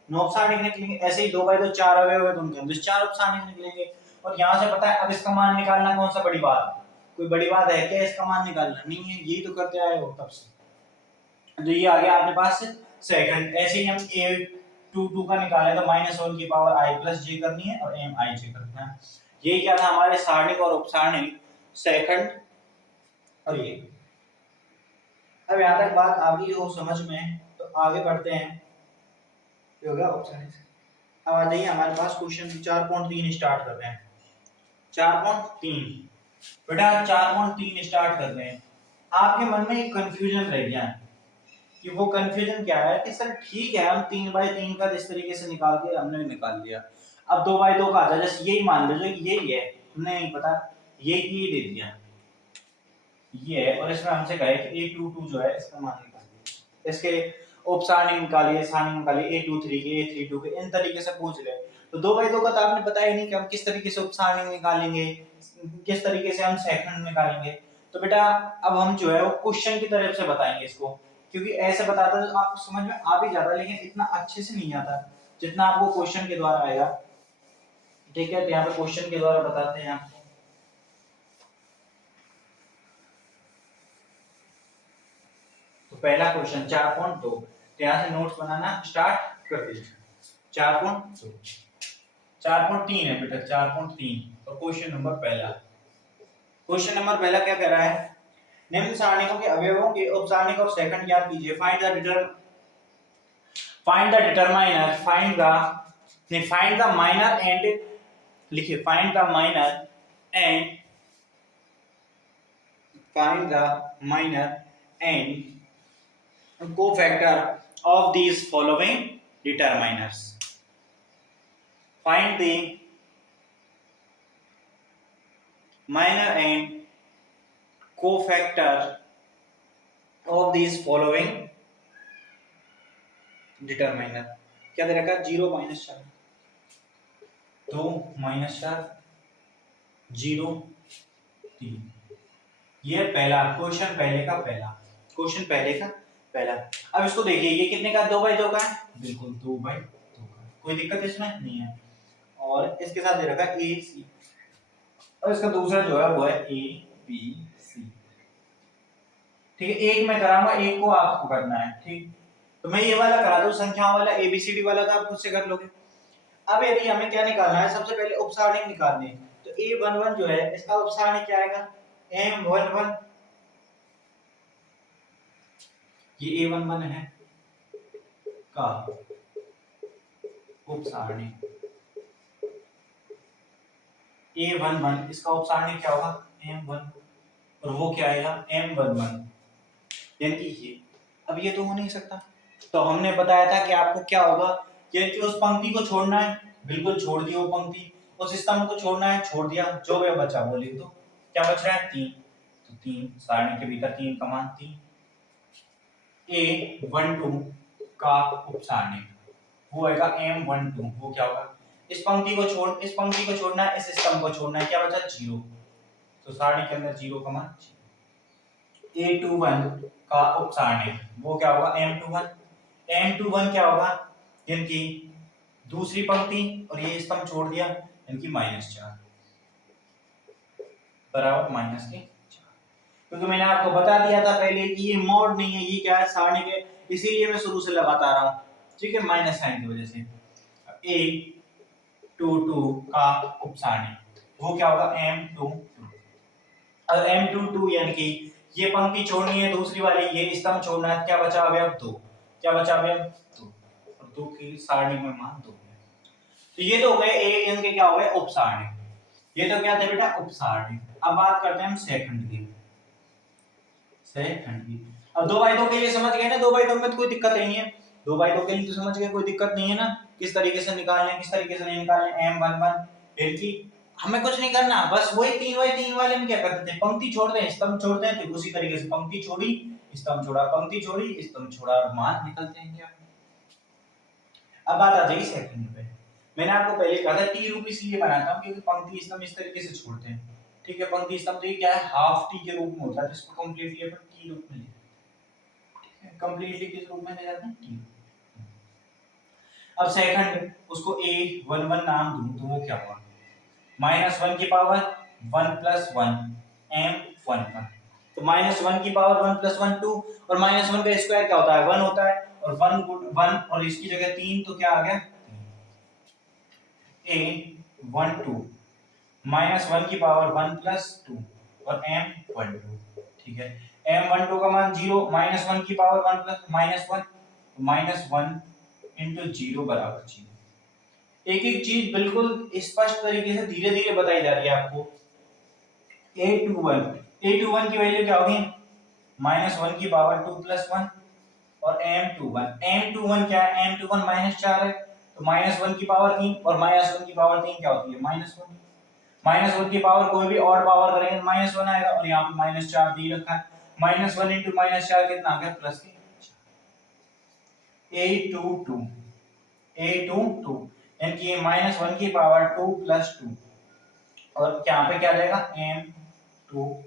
9 उपसारणिक निकलेंगे। ऐसे ही 2/2 4 अवयव है तो उनके अंदर से 4 उपसारणिक निकलेंगे। और यहां से पता है अब इसका मान निकालना कौन सा बड़ी बात? कोई बड़ी बात है क्या इसका मान निकालना? नहीं है, यही तो करते आए हो तब से। तो ये आ गया अपने पास सेकंड। ऐसे ही हम a2 का निकालें तो -1 की पावर i प्लस j करनी है और m i j करना है। ये क्या था हमारे सारणिक और उपसारणिक सेकंड। और ये अब यहां तक बात आ गई हो समझ में, तो आगे बढ़ते हैं। ये हो गया उपसारणिक। अब आ जाइए हमारे पास क्वेश्चन 4.3 स्टार्ट करते हैं। 4.3 बेटा 4.3 स्टार्ट करते हैं। आपके मन में एक कंफ्यूजन रह गया है कि वो कंफ्यूजन क्या है कि सर ठीक है हम 3/3 का इस तरीके से निकाल के हमने निकाल लिया, अब 2/2 का आ जाए, जैसे यही मान लो जो यही है, हमने नहीं पता ये दे दिया ये है, और इसमें हमसे कहे कि a22 जो है इसका मान निकालिए, इसके उपसारणिक निकालिए, सारणिक निकालिए, a23 के, a32 के, इन तरीके से पूछ रहे। तो 2/2 का तो आपने बताया ही नहीं कि हम किस तरीके से उपसारणिक निकालेंगे, किस तरीके से हम सेकंड निकालेंगे। तो बेटा अब हम जो है वो क्वेश्चन की तरफ से बताएंगे इसको, क्योंकि ऐसे बताता तो आपको समझ में आ भी जाता, लेकिन इतना अच्छे से नहीं आता जितना आपको क्वेश्चन के द्वारा आएगा। ठीक है, तो यहाँ पे क्वेश्चन के द्वारा बताते हैं आपको। तो पहला क्वेश्चन 4.2, तो यहाँ से नोट्स बनाना स्टार्ट कर दीजिए। 4.2 4.3 है बेटा, 4.3 और क्वेश्चन नंबर पहला। क्वेश्चन नंबर पहला क्या कह रहा है? निम्न सारणिकों के अवयवों के उपसारणिक और सेकंड ज्ञात कीजिए। Find the determiner, find the minor and, लिखिए find the minor and, find the minor and cofactor of these following determiners. Find the minor and cofactor of these following determiner. क्या दे रखा? 0 -4, 2 -4, 0 3। ये पहला क्वेश्चन, पहले का पहला क्वेश्चन, पहले का पहला। अब इसको देखिए, ये कितने का? 2/2 का है, बिल्कुल 2/2 का, कोई दिक्कत इसमें नहीं है। और इसके साथ दे रखा है AC, और इसका दूसरा जो है वो है ABC। ठीक है, एक मैं कराऊंगा, एक को आपको करना है। ठीक, तो मैं ये वाला करा दूं संख्याओं वाला, ABCD वाला तो आप खुद से कर लोगे। अब यदि हमें क्या निकालना है, सबसे पहले उपसारणिक निकालने हैं। तो A11 जो है इसका उपसारणिक क्या आएगा? M11। ये A11 है का उपसारणिक, A11 इसका उपसारणिक क्या होगा? M1, और वो क्या आएगा? M11, यानी कि ये। अब ये तो हो नहीं सकता, तो हमने बताया था कि आपको क्या होगा, कि उस पंक्ति को छोड़ना है, बिल्कुल छोड़ दिया वो पंक्ति, उस स्तंभ को छोड़ना है, छोड़ दिया, जो भी बचा वो लिख दो। क्या बच रहा है? 3, तो 3 सारणी के भीतर 3 का मान 3। A12 का उपसारणिक वो आएगा M12, वो क्या होगा? इस पंक्ति को छोड़ना है, इस स्तंभ को छोड़ना है, क्या बचा? 0, तो सारणी के अंदर 0 का मान। A21 का उपसारणिक वो क्या होगा? M21 क्या होगा? यानी दूसरी पंक्ति और ये स्तंभ छोड़ दिया, यानी -4। बराबर माइनस के 4, क्योंकि मैंने आपको बता दिया था पहले कि ये मोड नहीं है, ये क्या है, सारणिक है, इसीलिए मैं शुरू से लगाता रहा हूँ, ठीक है, माइनस साइन की वजह से। A22 का उपसारणिक वो क्या होगा, M22। और M22 यानी कि ये पंक्ति छोड़नी है, दूसरी वाली ये स्तंभ छोड़ना है, क्या बचा अवयव 2, क्या बचा अवयव 2, और 2 की सारणी में मान 2 है। तो ये तो हो गए ए इनके क्या हो गए उपसारणिक, ये तो क्या थे बेटा उपसारणिक। अब बात करते हैं हम सेकंड की, सेकंड की। अब 2/2 के लिए समझ गए ना, 2/2 में तो कोई दिक्कत नहीं है, 2/2 के लिए तो समझ गए, कोई दिक्कत नहीं है ना, किस तरीके से निकालने हैं किस तरीके से नहीं निकालने। M11 फिर की हमें कुछ नहीं करना, बस वही 3/3 वाले में क्या करते थे, पंक्ति छोड़ते हैं स्तंभ छोड़ते हैं, तो उसी तरीके से पंक्ति छोड़ी स्तंभ छोड़ा, पंक्ति छोड़ी स्तंभ छोड़ा, और मान निकलते हैं क्या। अब बात आ जाएगी सेकंड पे। मैंने आपको पहले कहा था टी रूप इसलिए बनाता हूं क्योंकि पंक्ति स्तंभ इस तरीके से छोड़ते हैं, ठीक है, पंक्ति स्तंभ तो ये क्या है, हाफ टी के रूप में होता है, तो इसको कंप्लीटली अपन टी रूप में ले, ठीक है, कंप्लीटली किस रूप में ले जाते हैं, टी। अब सेकंड उसको A11 नाम दूं तो वो क्या होगा, -1 की पावर 1 + 1 M11, तो -1 की पावर 1 + 1 2, और -1 का स्क्वायर क्या होता है 1 होता है, और 1 1 और इसकी जगह 3, तो क्या आ गया A12 -1 की पावर 1 + 2 और M12, ठीक है, M12 का मान 0, -1 की पावर 1 + -1, -1 × 0 बराबर 0। एक एक चीज बिल्कुल स्पष्ट तरीके से धीरे धीरे बताई जा रही है आपको। A21 की वैल्यू क्या होगी, -1 की पावर 2 + 1, और M21 क्या है, M21 -4 है, तो -1 की पावर 3, और -1 की पावर 3 क्या होती है -1, -1 की पावर कोई भी ऑड पावर करेंगे -1 आएगा, और यहाँ पे -4 दी रखा है, -1 × -4 कितना आ गया +4। A22 यानी कि -1 की पावर 2 + 2, और यहाँ पे क्या रहेगा M2,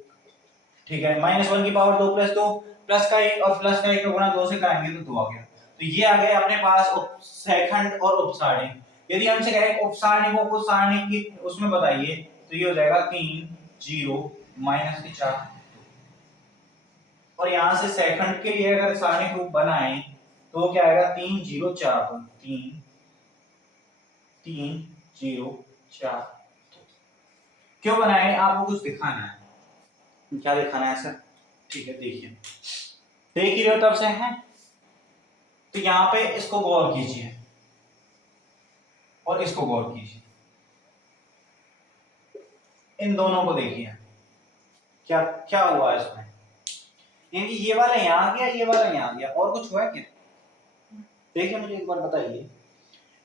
ठीक है, -1 की पावर 2 + 2, प्लस का 1 और प्लस का 1 का गुणा 2 से कराएंगे तो 2 आ गया। तो ये आ गए अपने पास सेकंड और उपसारणिक। यदि हमसे कहे उपसारणिकों को सारणिक की उसमें बताइए, तो ये हो जाएगा 3 0 -4, और यहां से सेकंड के लिए अगर सारणिक रूप बनाए तो क्या आएगा 3 0 4 2, 3 3 0 4। क्यों बनाए, आपको कुछ दिखाना है, क्या दिखाना है सर, ठीक है, देखिए, देख ही रहे हो तब से हैं, तो यहाँ पे इसको गौर कीजिए और इसको गौर कीजिए, इन दोनों को देखिए क्या क्या हुआ इसमें, यानी ये वाला यहाँ गया ये वाला यहाँ गया, और कुछ हुआ क्या, देखिए मुझे एक बार बताइए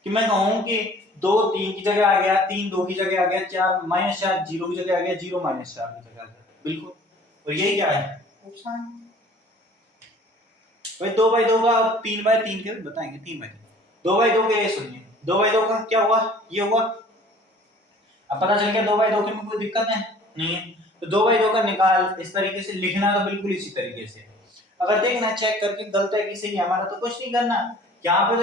कि मैं कहूं कि 2 3 की जगह आ गया, 3 2 की जगह आ गया, 4 -4 0 की जगह आ गया, 0 -4 की जगह आ गया, बिल्कुल, और यही क्या है ऑप्शन। भाई 2/2 का 3/3 के बताएंगे, 3/3 2/2 के लिए सुनिए, 2/2 का क्या हुआ, ये हुआ, अब पता चल गया 2/2 के में कोई दिक्कत है नहीं है, तो 2/2 का निकाल इस तरीके से लिखना, तो बिल्कुल इसी तरीके से, अगर देखना चेक करके गलत है कि सही है हमारा, तो कुछ नहीं करना, यहाँ पे तो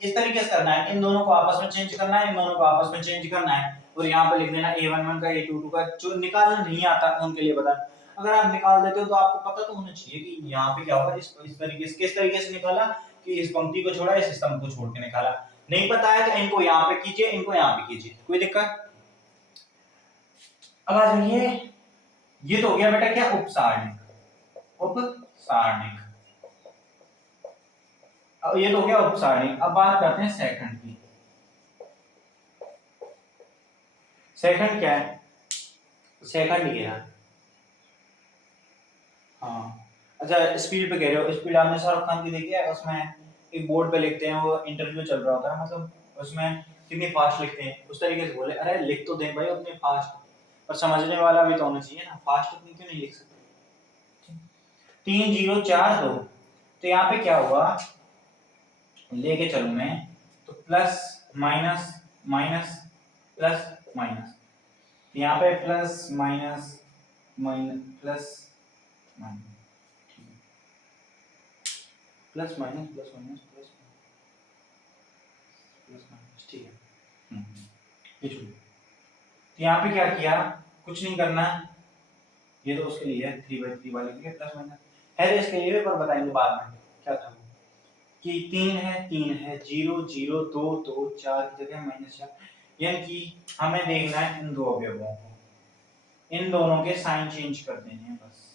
इस तरीके से करना है, इन दोनों को आपस में चेंज करना है, इन दोनों को आपस में चेंज करना है, और यहाँ पे लिख देना A11 का A22 का, जो निकालना नहीं आता उनके लिए बता, अगर आप निकाल देते हो तो आपको पता तो होना चाहिए कि यहाँ पे क्या होगा, इस तरीके से किस तरीके से निकाला, कि इस पंक्ति को छोड़ा इस स्तंभ को छोड़ के निकाला, नहीं पता है तो इनको यहाँ पे कीजिए इनको यहाँ पे कीजिए, कोई दिक्कत। अब आ जाइए, ये तो हो गया बेटा क्या उपसारणिक, उपसारणिक, अब ये तो हो गया उपसारणिक। अब बात करते हैं सेकंड की, सेकंड क्या है, सेकंड ये है, हाँ अच्छा स्पीड पे कह रहे हो, स्पीड आपने शाहरुख खान की देखी है, उसमें एक बोर्ड पे लिखते हैं, वो इंटरव्यू चल रहा होता है, मतलब उसमें कितनी फास्ट लिखते हैं, उस तरीके से बोले, अरे लिख तो दें भाई उतनी फास्ट, पर समझने वाला भी तो होना चाहिए ना, फास्ट उतनी क्यों नहीं लिख सकते। 3 0 4 2, तो यहाँ पे क्या हुआ, लेके चलूं मैं तो plus minus minus plus minus, यहाँ पे plus minus minus plus minus, plus minus plus minus plus plus minus, ठीक है, ये छोड़ो, तो यहाँ पे क्या किया, कुछ नहीं करना है, ये तो उसके लिए है 3/3 वाले के लिए प्लस माइनस है, तो इसके लिए पर बताएंगे बाद में क्या था कि 3 है 0 0 2 2 4 की जगह -4, यानी कि हमें देखना है इन दो अवयवों को, इन दोनों के साइन चेंज कर देने हैं बस।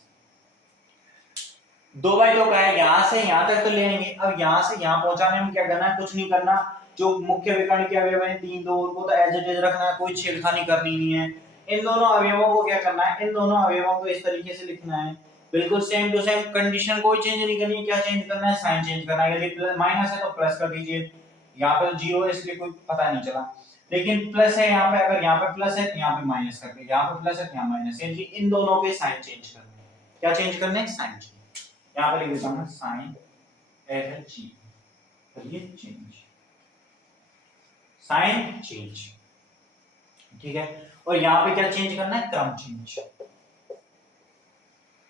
2/2 का है, यहाँ से यहाँ तक तो ले लेंगे, अब यहाँ से यहाँ पहुंचाने में क्या करना है, कुछ नहीं करना, जो मुख्य विकर्ण के अवयव हैं 3 2 उनको तो एज इट इज रखना है, कोई छेड़खानी करनी नहीं है। इन दोनों अवयवों को क्या करना है, इन दोनों अवयवों को इस तरीके से लिखना है, बिल्कुल सेम टू सेम, कंडीशन कोई चेंज नहीं करनी है, क्या चेंज करना है, साइन चेंज करना है, यदि प्लस माइनस है तो प्लस कर दीजिए, यहाँ पे 0 है इसलिए कोई पता नहीं चला, लेकिन प्लस है यहाँ पे, अगर यहाँ पे प्लस है तो यहाँ पे माइनस करके, यहाँ पे प्लस है तो यहाँ माइनस, यानी इन दोनों के साइन चेंज करने हैं, क्या चेंज करने हैं, साइन चेंज। यहाँ पे लिख देता हूं साइन एच जी, ये चेंज, साइन चेंज, ठीक है। और यहाँ पे क्या चेंज करना है, क्रम चेंज,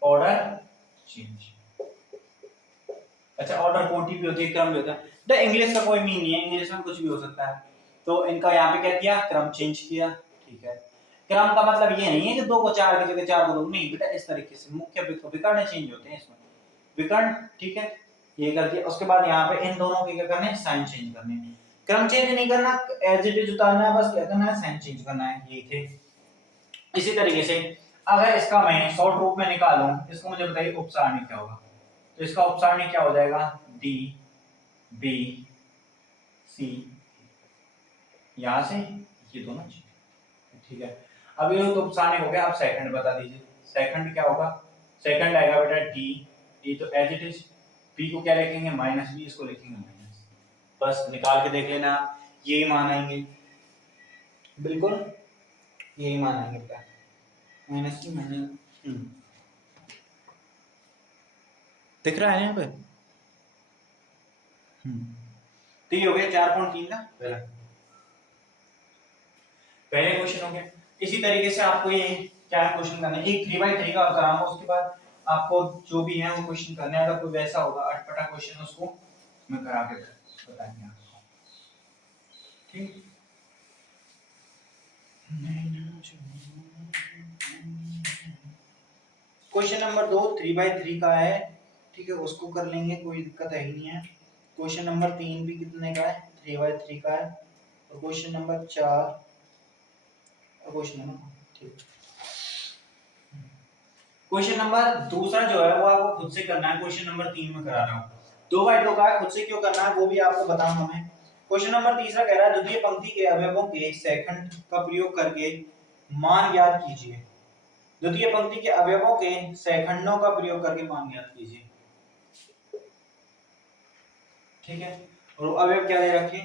ऑर्डर चेंज। अच्छा, ऑर्डर कोटि भी होती है, क्रम भी होता है, तो इंग्लिश का कोई मीन नहीं है, इंग्लिश में कुछ भी हो सकता है, तो इनका यहाँ पे क्या किया, क्रम चेंज किया, ठीक है। क्रम का मतलब ये नहीं है कि 2 को 4 की जगह 4 को 2, नहीं बेटा, इस तरीके से मुख्य विकर्ण चेंज होते हैं इसमें, विकर्ण, ठीक है, ये कर दिया। उसके बाद यहाँ पे इन दोनों के क्या करने हैं, साइन चेंज करने हैं, क्रम चेंज नहीं करना, एज इट इज उतारना है, बस क्या करना है, साइन चेंज करना है, ये थे। इसी तरीके से अगर इसका मैं शॉर्ट रूप में निकालूं, इसको मुझे बताइए उपसारणी क्या होगा, तो इसका उपसारणी क्या हो जाएगा, डी बी सी, यहां से ये दोनों, ठीक है। अब ये तो उपसारणी हो गया, अब सेकंड बता दीजिए, सेकंड क्या होगा, सेकंड आएगा बेटा डी, डी तो एज इट इज, बी को क्या लिखेंगे, -b, इसको लिखेंगे माइनस, बस निकाल के देख लेना, यही मान आएंगे, बिल्कुल यही मान आएंगे बेटा, -c माइनस, दिख रहा है यहाँ पे, तो ये हो गया 4.3 का पहले क्वेश्चन हो गया। इसी तरीके से आपको ये क्या है क्वेश्चन करना है, एक 3/3 का और कराऊंगा, उसके बाद आपको जो भी है वो क्वेश्चन करने हैं, अगर कोई वैसा होगा अटपटा क्वेश्चन उसको मैं करा के बताएंगे आपको, ठीक। क्वेश्चन नंबर 2 3/3 का है, ठीक है, उसको कर लेंगे, कोई दिक्कत है ही नहीं है। क्वेश्चन नंबर 3 भी कितने का है, 3/3 का है, और क्वेश्चन नंबर 4 और क्वेश्चन नंबर, ठीक। क्वेश्चन नंबर दूसरा जो है वो आपको खुद से करना है, क्वेश्चन नंबर 3 में करा रहा हूँ, 2/2 का है, खुद से क्यों करना है वो भी आपको बताऊंगा मैं। क्वेश्चन नंबर तीसरा कह रहा है द्वितीय पंक्ति के अवयवों के सेकंड का प्रयोग करके मान ज्ञात कीजिए, द्वितीय पंक्ति के अवयवों के सेकंडों का प्रयोग करके मान ज्ञात कीजिए, ठीक है। और अवयव क्या दे रखे,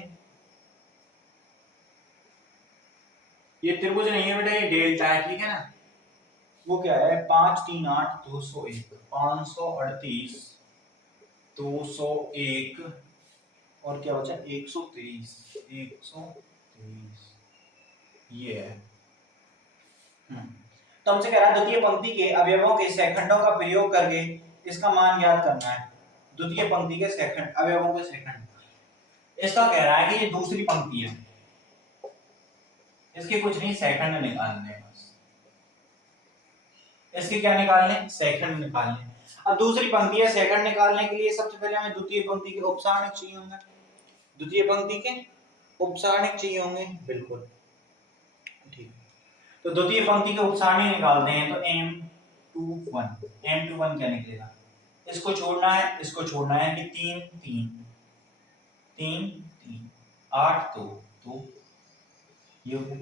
ये त्रिभुज नहीं है बेटा, ये डेल्टा है, ठीक है ना, वो क्या है 5 3 8 201, 538 201 और क्या बचा 123, 123, ये है। तो हमसे कह रहा है द्वितीय पंक्ति के अवयवों के सेकंडों का प्रयोग करके इसका मान ज्ञात करना है, द्वितीय पंक्ति के सेकंड अवयवों के सेकंड, इसका कह रहा है कि ये दूसरी पंक्ति है, इसके कुछ नहीं सेकंड निकालने हैं बस, इसके क्या निकालने, सेकंड निकालने। अब दूसरी पंक्ति है, सेकंड निकालने के लिए सबसे पहले हमें द्वितीय पंक्ति के उपसारणिक चाहिए होंगे, द्वितीय पंक्ति के उपसारणिक चाहिए होंगे, बिल्कुल ठीक। तो द्वितीय पंक्ति के उपसारणी निकालते हैं, तो m21 क्या निकलेगा, इसको छोड़ना है, इसको छोड़ना है, कि 3 3 3 3 8 2 2, ये हो गया।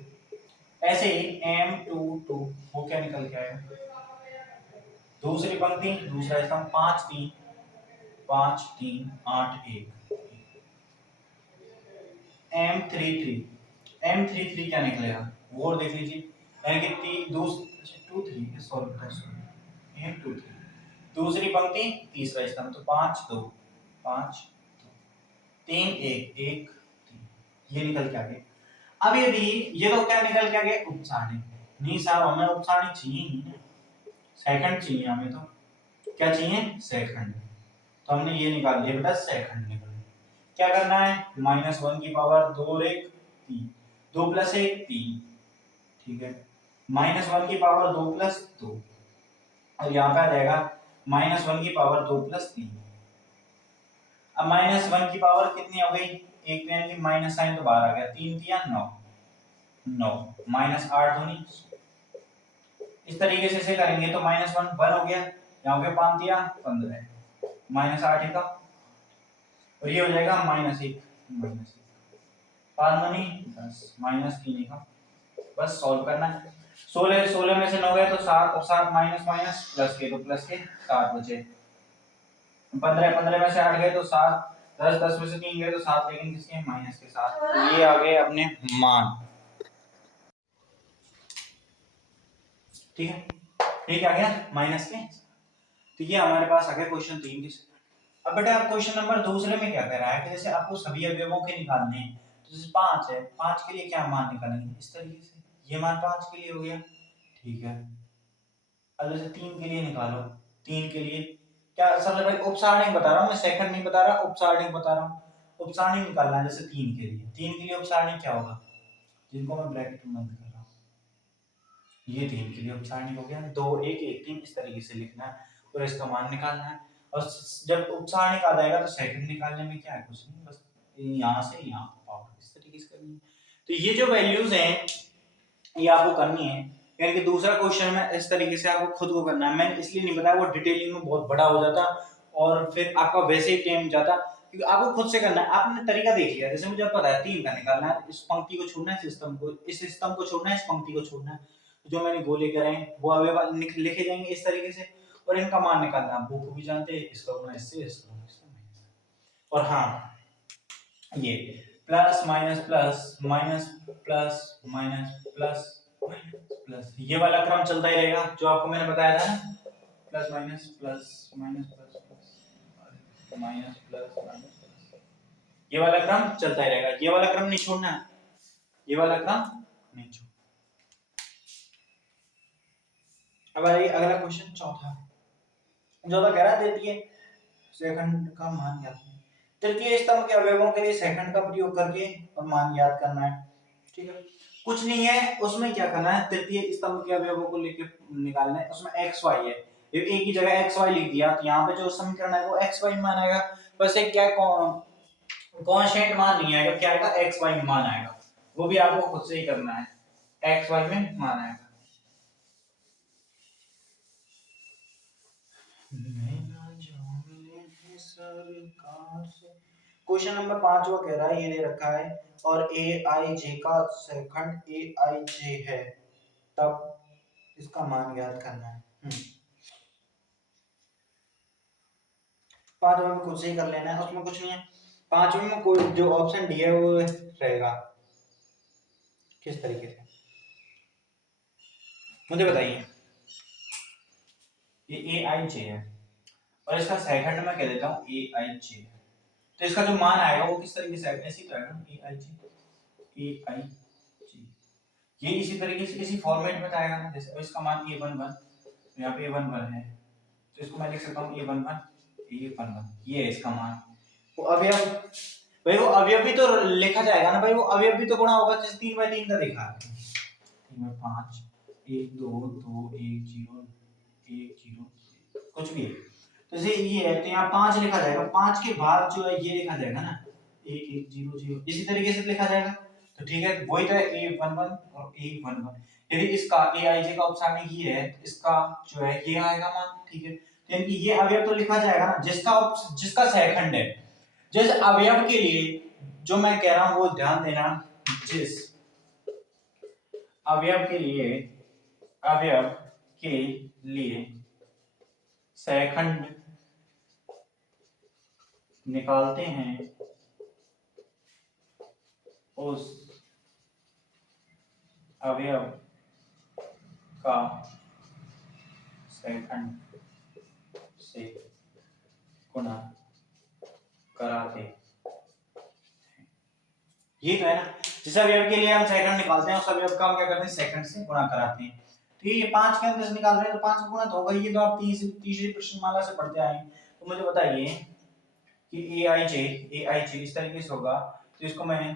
ऐसे ही m22 वो क्या निकल के आएगा, दूसरी पंक्ति दूसरा स्तंभ 5 3 5 3 8 1, m33 क्या निकलेगा वो और देख लीजिए, यानी कि 2 3 सॉरी m23 दूसरी पंक्ति तीसरा स्तंभ, तो 5 2 5 3 1 1 3, ये निकल के आ गए। अब यदि ये तो क्या निकल के आ गए, उपसारणी, नहीं साहब हमें उपसारणी चाहिए ही ना, सेकंड चाहिए हमें, तो क्या चाहिए, सेकंड, तो हमने ये निकाल लिया बेटा, सेकंड निकल। क्या करना है, -1 की पावर 2 और 1 3, 2 + 1 3, ठीक है, -1 की पावर 2 प्लस 2, और यहाँ पे आ जाएगा -1 की पावर 2 प्लस 3। अब -1 की पावर कितनी हो गई, एक यानी कि माइनस साइन तो बाहर आ गया, 3 3 9 9 -8 दूनी। इस तरीके से करेंगे तो -1 1 हो गया, यहाँ पे 5 दिया 15, -8 का, और ये हो जाएगा -1 5 दूनी 10 -3 का। बस सॉल्व करना है। 16 16 में से 9 गए तो 7, और 7 माइनस माइनस प्लस के, तो प्लस के 7 बचे। 15 15 में से 8 गए तो 7, 10 10 में से 3 गए तो 7, लेकिन किसके, माइनस के साथ। तो ये आ गए अपने मान। ठीक है, ठीक आ गया माइनस के। तो ये हमारे पास आ गया क्वेश्चन 3 के। अब बेटा आप क्वेश्चन नंबर दूसरे में क्या कर रहा है कि जैसे आपको सभी अवयवों के निकालने हैं, तो जैसे 5 है, 5 के लिए क्या मान निकालेंगे, इस तरीके से ये मान 5 के लिए हो गया। ठीक है, अब जैसे 3 के लिए निकालो, 3 के लिए क्या सर भाई, उपसारणिक बता रहा हूँ मैं, सेकंड नहीं बता रहा, उपसारणिक बता रहा हूँ। उपसारणिक निकालना है जैसे 3 के लिए, 3 के लिए उपसारणिक क्या होगा, जिनको मैं ब्रैकेट में बंद कर रहा हूँ, ये 3 के लिए उपसारणिक हो गया। 2 1 1 3 इस तरीके से लिखना है और इसका मान निकालना है। और जब उपसारणिक आ जाएगा तो सेकंड निकालने में क्या है, कुछ नहीं, बस यहाँ से यहाँ पावर इस तरीके से करनी है। तो ये जो वैल्यूज हैं ये आपको करनी है, यानी कि दूसरा क्वेश्चन में इस तरीके से आपको खुद को करना है। मैंने इसलिए नहीं बताया, वो डिटेलिंग में बहुत बड़ा हो जाता और फिर आपका वैसे ही टाइम जाता, क्योंकि आपको खुद से करना है। आपने तरीका देख लिया, जैसे मुझे पता है 3 का निकालना है, इस पंक्ति को छोड़ना है, सिस्टम को, इस सिस्टम को छोड़ना है, इस पंक्ति को छोड़ना है, जो मैंने गोले करे हैं वो अवयव लिखे जाएंगे इस तरीके से, और इनका मान निकालना है। वो भी जानते हैं, इसका गुणा इससे, इसका गुणा इससे। और हाँ, ये plus minus plus minus plus minus plus plus, ये वाला क्रम चलता ही रहेगा जो आपको मैंने बताया था ना, plus minus plus minus plus plus minus plus minus plus, ये वाला क्रम चलता ही रहेगा, ये वाला क्रम नहीं छोड़ना है, ये वाला क्रम नहीं छोड़ना। अब आइए अगला क्वेश्चन चौथा, जो तो कह रहा है तृतीय सेकंड का मान ज्ञात, तृतीय स्तंभ के अवयवों के लिए सेकंड का प्रयोग करके और मान ज्ञात करना है। ठीक है, कुछ नहीं है उसमें, क्या करना है, तृतीय स्तंभ के अवयवों को लेके निकालना है। उसमें x y है, ये एक ही जगह x y लिख दिया, तो यहाँ पे जो समीकरण है वो x y मान आएगा। बस एक क्या कांस्टेंट मान नहीं आएगा, क्या आएगा, x y मान आएगा, वो भी आपको खुद से ही करना है, x y में मान आएगा। क्वेश्चन नंबर 5 वो कह रहा है, ये दे रखा है और ए आई जे का सेकंड ए आई जे है, तब इसका मान ज्ञात करना है। 5 में खुद से ही कर लेना है, उसमें कुछ नहीं है। 5 में कोई जो ऑप्शन डी है वो रहेगा, किस तरीके से मुझे बताइए। ये ए आई जे है और इसका सेकंड में कह देता हूँ ए आई जे, तो इसका जो मान आएगा वो किस तरीके से आएगा, ऐसे तो आएगा ए आई जे, ए आई जे, ये इसी तरीके से इसी फॉर्मेट में आएगा ना, जैसे इसका मान a11, यहाँ पे a11 है, तो इसको मैं लिख सकता हूँ a11 a11, ये है इसका मान। वो अवयव भाई, वो अवयव भी तो लिखा जाएगा ना भाई, वो अवयव भी तो गुणा होगा, जैसे 3/3 का दिखा है, 3/5 1 2 2 1 0 1 0 कुछ भी है, तो जैसे ये है तो यहाँ 5 लिखा जाएगा, 5 के बाद जो है ये लिखा जाएगा ना 1 1 0 0, इसी तरीके से लिखा जाएगा। तो ठीक है, वही तो है a11 और a11, यदि इसका aij का उपसारणिक ये है, इसका जो है ये आएगा मान। ठीक है, तो यानी कि ये अवयव तो लिखा जाएगा ना, जिसका सेकंड है, जिस अवयव के लिए जो मैं कह रहा हूं वो ध्यान देना, जिस अवयव के लिए, अवयव के लिए सेकंड निकालते हैं उस अवयव का सेकंड से गुणा कराते, ये तो है ना, जिस अवयव के लिए हम सेकंड निकालते हैं उस अवयव का हम क्या करते हैं, सेकंड से गुणा कराते हैं। तो ये 5 के अंदर से निकाल रहे हैं तो 5 का गुणा तो होगा, ये तो आप तीसरी प्रश्नमाला से पढ़ते आए हैं। तो मुझे बताइए कि ए आई जे इस तरीके से होगा, तो इसको मैं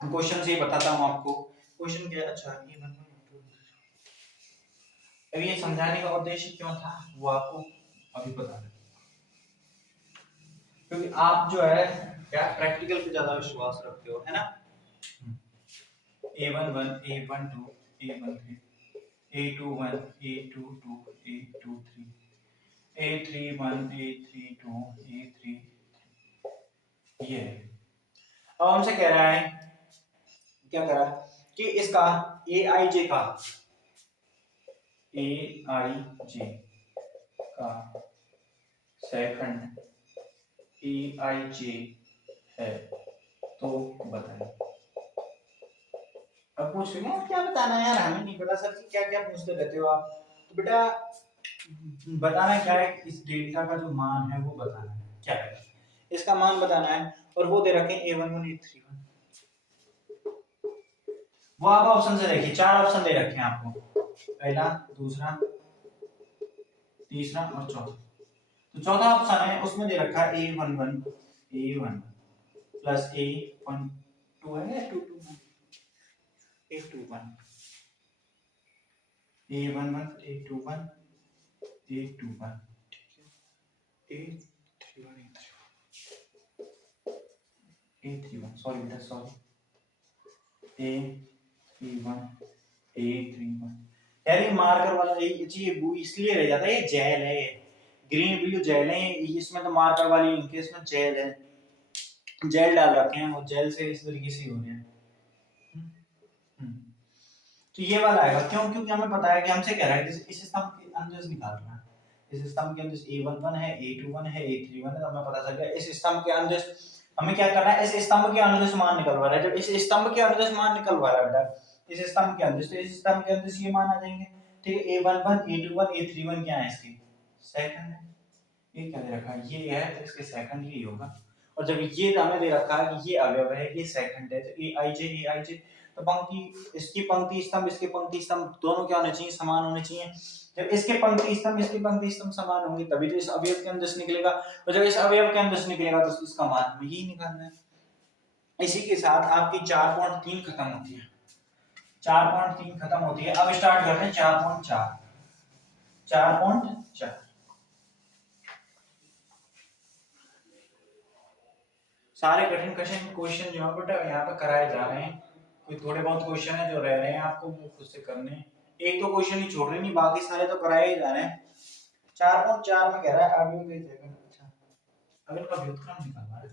क्वेश्चन से ही बताता हूं आपको। क्वेश्चन क्या है, अच्छा ये अब ये समझाने का उद्देश्य क्यों था वो आपको अभी पता है, क्योंकि आप जो है क्या प्रैक्टिकल पे ज्यादा विश्वास रखते हो, है ना। A11 A12 A13 A21 A22 A23 A31 A32 A33 ये है। अब हमसे कह रहा है, क्या कह रहा है कि इसका AIJ का AIJ का सेकंड AIJ है तो बताएं। अब पूछ रहे हैं क्या बताना है यार, हमें नहीं पता सर जी, क्या क्या पूछते रहते हो आप। तो बेटा बताना क्या है, इस डेल्टा का जो मान है वो बताना है, क्या है इसका मान बताना है। और वो दे रखे हैं A11 A31, वो आप ऑप्शन से देखिए, 4 ऑप्शन दे रखे हैं आपको, पहला दूसरा तीसरा और चौथा। तो चौथा ऑप्शन है उसमें दे रखा है A11 A1 प्लस A12 है ना, 221 A21 A11 A21 A21 A31 A31 sorry बेटा सॉरी A31 A31 यार ये मार्कर वाला ये वो इसलिए रह जाता है, ये जेल है, ग्रीन ब्लू जेल है इसमें, तो मार्कर वाली इनके इसमें जेल है, जेल डाल रखे हैं और जेल से इस तरीके से हो रहे हैं। तो ये वाला आएगा क्यों, क्योंकि हमें पता है कि हमसे कह रहा है कि इस स्तंभ के अंदर निकालना है, इस स्तंभ के अंदर A11 है A21 है A31 है, तो हमें पता चल गया इस स्तंभ के अंदर हमें क्या करना है, इस स्तंभ के अंदर से मान निकलवा रहा है। जब इस स्तंभ के अंदर से मान निकलवा रहा है बेटा इस स्तंभ के अंदर, तो इस स्तंभ के अंदर से ये मान आ जाएंगे, ठीक है। A11 A21 A31 क्या है इसकी सेकंड है, ये क्या दे रखा है ये है, तो इसके सेकंड ही होगा। और जब ये हमें दे रखा है कि ये अवयव है ये सेकंड है, तो AIJ तो पंक्ति इसकी पंक्ति स्तंभ इसके पंक्ति स्तंभ दोनों क्या होने चाहिए, समान होने चाहिए। जब इसके पंक्ति स्तंभ इसके पंक्ति स्तंभ समान होंगे तभी तो इस अवयव के अंदर से निकलेगा, और जब इस अवयव के अंदर से निकलेगा तो इसका मान हमें यही निकालना है। इसी के साथ आपकी 4.3 खत्म होती है, 4.3 खत्म होती है। अब स्टार्ट करते हैं 4.4 4.4। सारे कठिन कठिन क्वेश्चन जो है बेटा यहाँ पे कराए जा रहे हैं, कोई थोड़े बहुत क्वेश्चन है जो रह रहे हैं आपको वो खुद से करने हैं, एक दो क्वेश्चन ही छोड़ रहे नहीं, बाकी सारे तो कराए ही जा रहे हैं। 4.4 में कह रहा है अवयव की जगह, अच्छा अब इनका व्युत्क्रम निकालना है,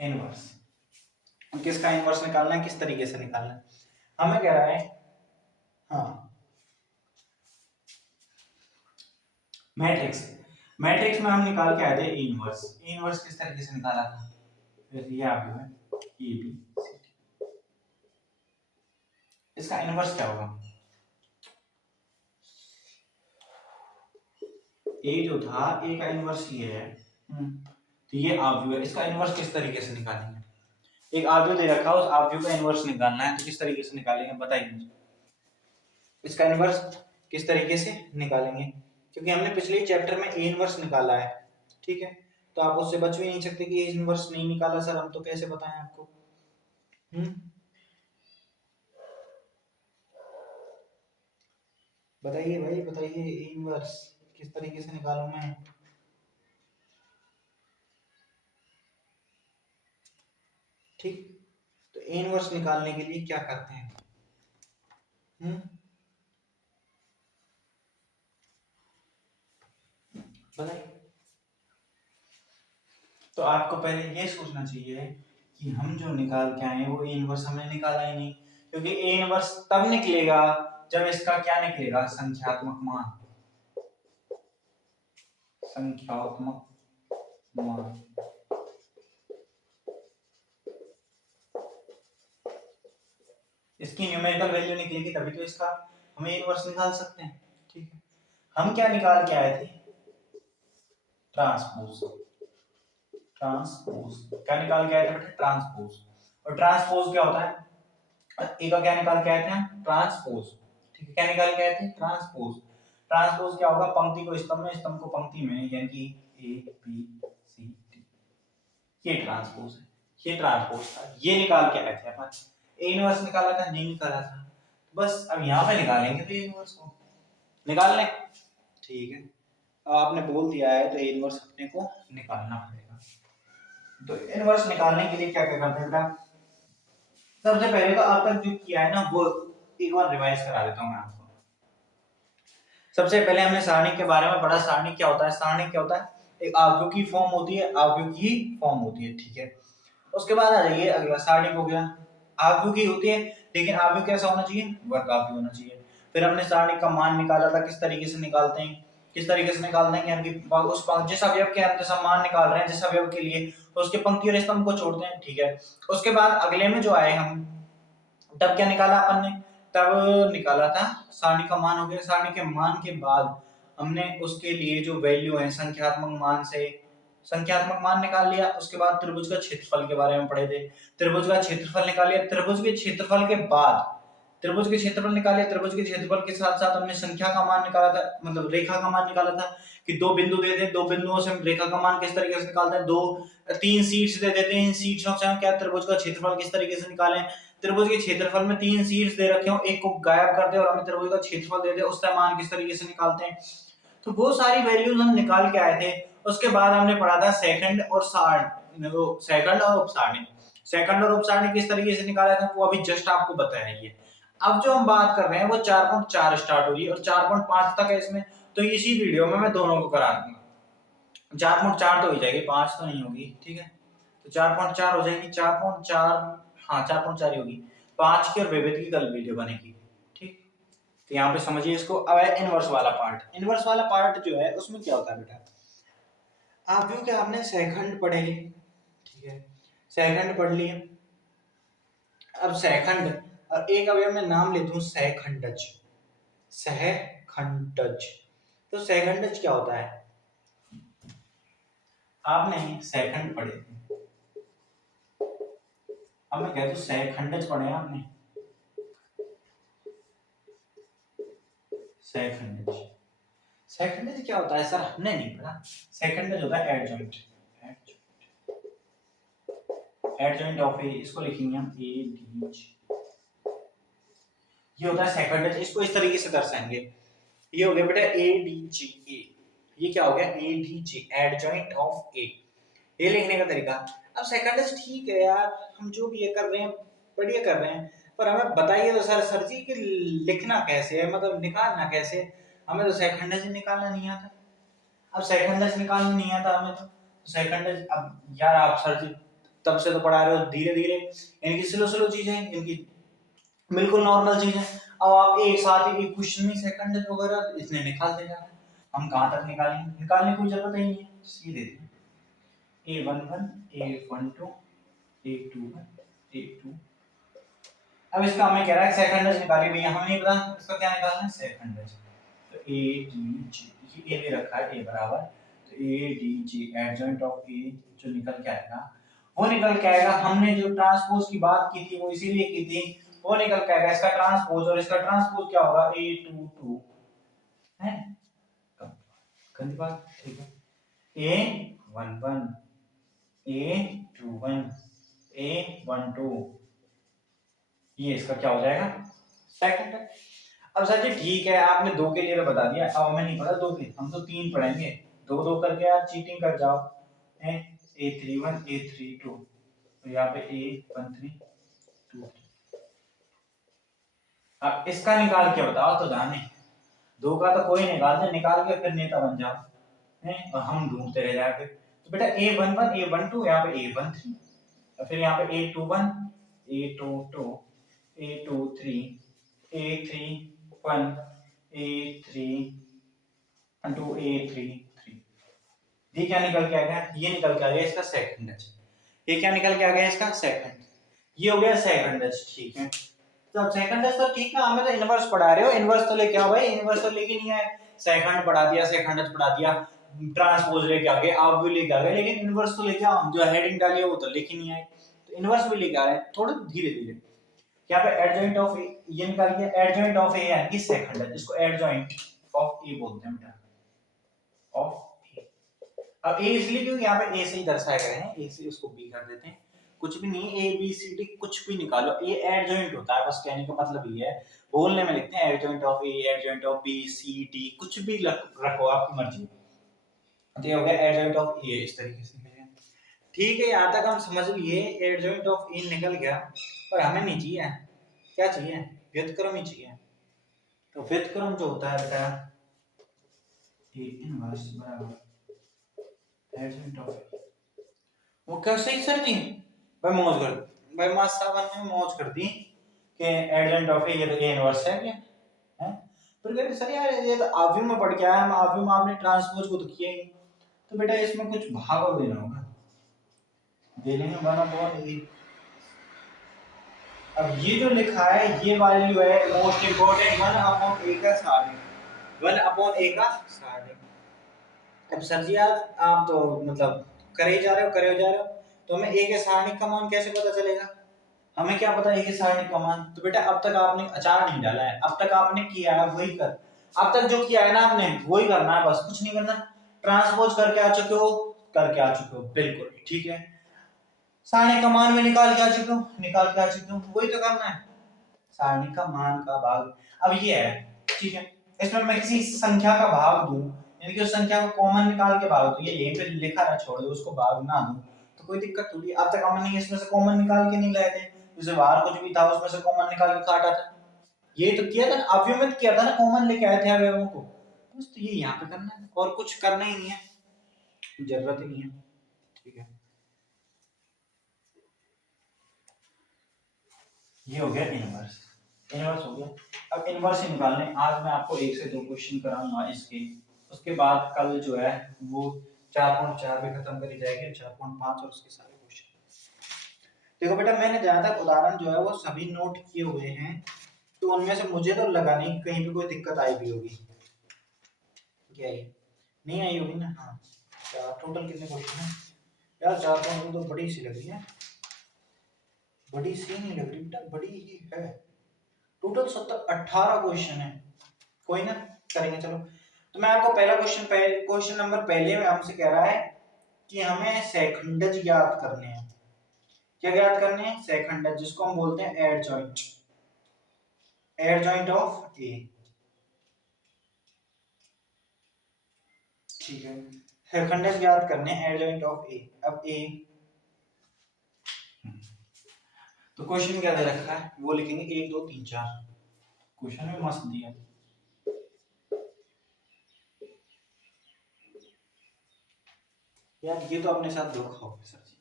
इनवर्स, किसका इनवर्स निकालना है, किस तरीके से निकालना है हमें कह रहा है। हाँ मैट्रिक्स, मैट्रिक्स में हम निकाल के आए थे इनवर्स, इनवर्स किस तरीके से निकाला था, फिर ये आप है ए बी इसका इनवर्स क्या होगा, ए जो था ए का इनवर्स ये है, तो ये आव्यूह है, इसका इनवर्स किस तरीके से निकालेंगे, एक आव्यूह दे रखा है उस आव्यूह का इनवर्स निकालना है, तो किस तरीके से निकालेंगे बताइए मुझे, इसका इनवर्स किस तरीके से निकालेंगे, क्योंकि हमने पिछले चैप्टर में ए इनवर्स निकाला है, ठीक है। तो आप उससे बच भी नहीं सकते कि ए इनवर्स नहीं निकाला सर हम तो कैसे बताएं आपको। बताइए भाई बताइए, ए इनवर्स किस तरीके से निकालूं मैं, ठीक। तो ए इनवर्स निकालने के लिए क्या करते हैं, बताइए। तो आपको पहले ये सोचना चाहिए कि हम जो निकाल के आए वो ए इनवर्स हमने निकाला ही नहीं, क्योंकि ए इनवर्स तब निकलेगा जब इसका क्या निकलेगा संख्यात्मक मान, संख्यात्मक मान, इसकी न्यूमेरिकल वैल्यू निकलेगी तभी तो इसका हम ए इनवर्स निकाल सकते हैं, ठीक है। हम क्या निकाल के आए थे ट्रांसपोज, ट्रांसपोज क्या निकाल के आए थे बेटा ट्रांसपोज, और ट्रांसपोज क्या होता है, ए का क्या निकाल के आए थे हम ट्रांसपोज, ठीक है। क्या निकाल के आए थे ट्रांसपोज, ट्रांसपोज क्या होगा पंक्ति को स्तंभ में स्तंभ को पंक्ति में, यानी कि ए बी सी डी, ये ट्रांसपोज है, ये ट्रांसपोज था, ये निकाल के आए थे अपन। ए इनवर्स निकाला था नहीं निकाला था, बस अब यहाँ पे निकालेंगे तो इनवर्स को निकाल लें, ठीक है। अब आपने बोल दिया है तो इनवर्स अपने को निकालना पड़ेगा। तो इनवर्स निकालने के लिए क्या क्या करते हैं बेटा, सबसे पहले तो आप तक जो किया है ना वो एक बार रिवाइज करा देता हूँ मैं आपको। सबसे पहले हमने सारणी के बारे में पढ़ा, सारणी क्या होता है, सारणी क्या होता है, एक आव्यूह की फॉर्म होती है, आव्यूह की फॉर्म होती है, ठीक है। उसके बाद आ जाइए अगला, सारणी हो गया, आव्यूह की होती है, लेकिन आव्यूह कैसा होना चाहिए, वर्ग आव्यूह होना चाहिए। फिर हमने सारणी का मान निकाला था, किस तरीके से निकालते हैं, किस तरीके से निकालते हैं, यानी कि उस जिस अवयव के अंदर हम मान निकाल रहे हैं, जिस अवयव के लिए, तो उसके पंक्ति और स्तंभ को छोड़ते हैं, ठीक है। उसके बाद अगले में जो आए हम, तब क्या निकाला अपन ने, तब निकाला था सारणी का मान हो गया, सारणी के मान के बाद हमने उसके लिए जो वैल्यू है संख्यात्मक मान से संख्यात्मक मान निकाल लिया। उसके बाद त्रिभुज का क्षेत्रफल के बारे में पढ़े थे, त्रिभुज का क्षेत्रफल निकाल लिया। त्रिभुज के क्षेत्रफल के बाद त्रिभुज के क्षेत्रफल निकाले, त्रिभुज के क्षेत्रफल के साथ साथ हमने संख्या का मान निकाला था, मतलब रेखा का मान निकाला था कि दो बिंदु दे दे, दो बिंदुओं से हम रेखा का मान किस तरीके से निकालते हैं, दो तीन शीट्स दे देते हैं, इन शीट्सों से हम क्या त्रिभुज का क्षेत्रफल किस तरीके से निकालें। त्रिभुज के क्षेत्रफल में तीन शीट्स दे रखे हो, एक को गायब कर दे और हमें त्रिभुज का क्षेत्रफल दे दे, उसका मान किस तरीके से निकालते हैं। तो वो सारी वैल्यूज हम निकाल के आए थे। उसके बाद हमने पढ़ा था सेकंड और सेकंड और उपसारणी, सेकंड और उपसारणी किस तरीके से निकाला था वो अभी जस्ट आपको बताया है। अब जो हम बात कर रहे हैं वो 4.4 स्टार्ट हो रही है और 4.5 तक है इसमें, तो इसी वीडियो में मैं दोनों को करा दूंगा। 4.4 तो हो जाएगी, 5 तो नहीं होगी, ठीक है। तो 4.4 हो जाएगी, 4.4, हाँ 4.4 ही होगी, 5 की और विविध की कल वीडियो बनेगी, ठीक। तो यहाँ पे समझिए इसको। अब है इनवर्स वाला पार्ट, इनवर्स वाला पार्ट जो है उसमें क्या होता है बेटा, आप जो कि आपने सेकंड पढ़े, ठीक है, सेकंड पढ़ लिए। अब सेकंड और एक अवयव में नाम लेता हूँ सहखंडज, सहखंडज। तो सहखंडज क्या होता है, आपने सहखंड पढ़े थे, अब मैं कहता हूँ सहखंडज पढ़े आपने, सहखंडज। सहखंडज क्या होता है सर, हमने नहीं पढ़ा। सहखंडज होता है एडजॉइंट, एडजॉइंट ऑफ ए, इसको लिखेंगे हम ए डी जी, ये होता है सेकंड। इसको इस तरीके से दर्शाएंगे, ये हो गया बेटा ए डी जी ए, ये क्या हो गया A D J, adjoint of A, ये लिखने का तरीका। अब सेकंड ठीक है यार, हम जो भी ये कर रहे हैं बढ़िया कर रहे हैं, पर हमें बताइए तो सर जी कि लिखना कैसे है, मतलब निकालना कैसे, हमें तो सेकंड निकालना नहीं आता। अब सेकंड निकालना नहीं आता हमें, तो सेकंड अब यार आप सर जी तब से तो पढ़ा रहे हो धीरे धीरे, इनकी स्लो स्लो चीजें, इनकी बिल्कुल नॉर्मल चीज है। अब आप एक साथ ही क्वेश्चन में सेकंड वगैरह इतने निकालते जा रहे हैं, हम कहां तक निकालेंगे, निकालने की कोई जरूरत ही नहीं है, सीधे A11 A12 A21 A2। अब इसका हमें कह रहा है सेकंड निकालिए भैया, हमें नहीं पता इसका क्या निकालना है, सेकंड। तो A D G, ये A दे रखा है A बराबर, तो A D G adjoint of A जो निकल के आएगा वो निकल के आएगा। हमने जो ट्रांसपोज की बात की थी वो इसीलिए की थी, वो निकल के आएगा इसका ट्रांसपोज, और इसका ट्रांसपोज क्या होगा A22 है, गंदी बात, ठीक है। A11 A21 A12, ये इसका क्या हो जाएगा, सेकंड। अब सर जी ठीक है आपने दो के लिए तो बता दिया, अब हमें नहीं पता दो के, हम तो तीन पढ़ेंगे, दो दो करके आप चीटिंग कर जाओ। A31 A32, तो यहाँ पे A13 2। अब इसका निकाल के बताओ तो जाने, दो का तो कोई निकाल दे, निकाल के फिर नेता बन जाओ हैं, और हम ढूंढते रह जाते। तो बेटा A11 A12, यहाँ पे A13, और फिर यहाँ पे A21 A22 A23 A31 A32 A33, ये क्या निकल के आ गया, ये निकल के आ गया इसका सेकंड, ये क्या निकल के आ गया इसका सेकंड, ये हो गया सेकंड, ठीक है। तो अब सेकंड तो ठीक है, हमें तो इनवर्स पढ़ा रहे हो, इनवर्स तो लेके आओ भाई, इनवर्स तो लेके नहीं आए, सेकंड पढ़ा दिया, सेकंड पढ़ा दिया, ट्रांसपोज लेके आ गए, आप भी लेके आ गए, लेकिन इनवर्स तो लेके आओ, जो हेडिंग डाली है वो तो लेके नहीं आए, तो इनवर्स भी लेके आ रहे हैं थोड़ा धीरे धीरे। यहाँ पे एडजॉइंट ऑफ ए, ये निकालिए एडजॉइंट ऑफ ए यानी कि सेकंड, इसको एडजॉइंट ऑफ ए बोलते हैं बेटा, ऑफ ए। अब ए इसलिए क्योंकि यहाँ पे ए से ही दर्शाए गए हैं, ए से उसको बी कर देते हैं, कुछ भी नहीं, ए बी सी डी कुछ भी निकालो, ये एडजॉइंट होता है, बस कहने का मतलब ये है। बोलने में लिखते हैं adjoint of A, adjoint of B C D, कुछ भी रखो आपकी मर्जी। तो ये हो गया एडजॉइंट ऑफ ए, इस तरीके से निकल गया। ठीक है, यहाँ तक हम समझ लिए एडजॉइंट ऑफ ए निकल गया, पर हमें नहीं चाहिए, क्या चाहिए, व्युत्क्रम ही चाहिए। तो व्युत्क्रम जो होता है बेटा ए इनवर्स बराबर एडजॉइंट ऑफ, वो कैसे ही सर जी भाई मौज कर, भाई मास्टर साहब ने मौज कर दी कि एडजॉइंट ऑफ ए, ये तो ए इनवर्स है क्या है। फिर कहते सर यार ये तो आव्यूह में पढ़ के आया, हम आव्यूह में आपने ट्रांसपोज को तो किया ही नहीं, तो बेटा इसमें कुछ भाग देना होगा, दे लेंगे 1/a। अब ये जो लिखा है ये वैल्यू है मोस्ट इंपोर्टेंट 1/a का सारणिक, 1/a का सारणिक। अब सर जी आप तो मतलब करे जा रहे हो, तो हमें a के सारणिक का मान कैसे पता चलेगा, हमें क्या पता a के सारणिक का मान। तो बेटा अब तक आपने अचार नहीं डाला है, अब तक आपने किया है वही कर, अब तक जो किया है ना आपने वही करना है, बस कुछ नहीं करना। ट्रांसपोज करके आ चुके हो, बिल्कुल ठीक है। सारणी का मान में निकाल के आ चुके हो, वही तो करना है, सारणी का मान का भाग। अब ये है ठीक है, इसमें मैं किसी संख्या का भाग दूं, यानी कि उस संख्या को कॉमन निकाल के भाग दूं, ये यहीं पे लिखा ना छोड़ दो, उसको भाग ना दूं तो कोई दिक्कत थोड़ी। अब तक हमने इसमें से कॉमन निकाल के नहीं लाए थे, जैसे बाहर कुछ भी था उसमें से कॉमन निकाल के काटा था, ये तो किया था ना, अवयव में किया था ना, कॉमन लेके आए थे अवयवों को, बस तो ये यहाँ पे करना है और कुछ करना ही नहीं है, जरूरत ही नहीं है। ठीक है, ये हो गया इनवर्स, हो गया। अब इनवर्स ही निकालने, आज मैं आपको 1 से 2 क्वेश्चन कराऊंगा इसके, उसके बाद कल जो है वो 4.4 भी खत्म करी जाएगी, 4.5 और उसके सारे क्वेश्चन। देखो बेटा मैंने जहां तक उदाहरण जो है वो सभी नोट किए हुए हैं, तो उनमें से मुझे तो लगा नहीं कहीं पे कोई दिक्कत आई भी होगी, क्या है नहीं आई होगी ना। हाँ, टोटल कितने क्वेश्चन है यार, 4 तो बड़ी सी लग रही है, बड़ी सी नहीं लग रही बेटा, बड़ी ही है। टोटल 18 क्वेश्चन है, कोई ना करेंगे चलो। तो मैं आपको पहला क्वेश्चन नंबर पहले में हमसे कह रहा है कि हमें सेकंडज ज्ञात करने हैं। क्या ज्ञात करने हैं, सेकंडज, जिसको हम बोलते हैं एडजॉइंट ऑफ ए। ठीक है, सेकंडज ज्ञात करने हैं एडजॉइंट ऑफ ए। अब ए तो क्वेश्चन क्या दे रखा है वो लिखेंगे 1 2 3 4, क्वेश्चन में मस्त दिया। यार ये तो अपने साथ धोखा हो गया सर जी,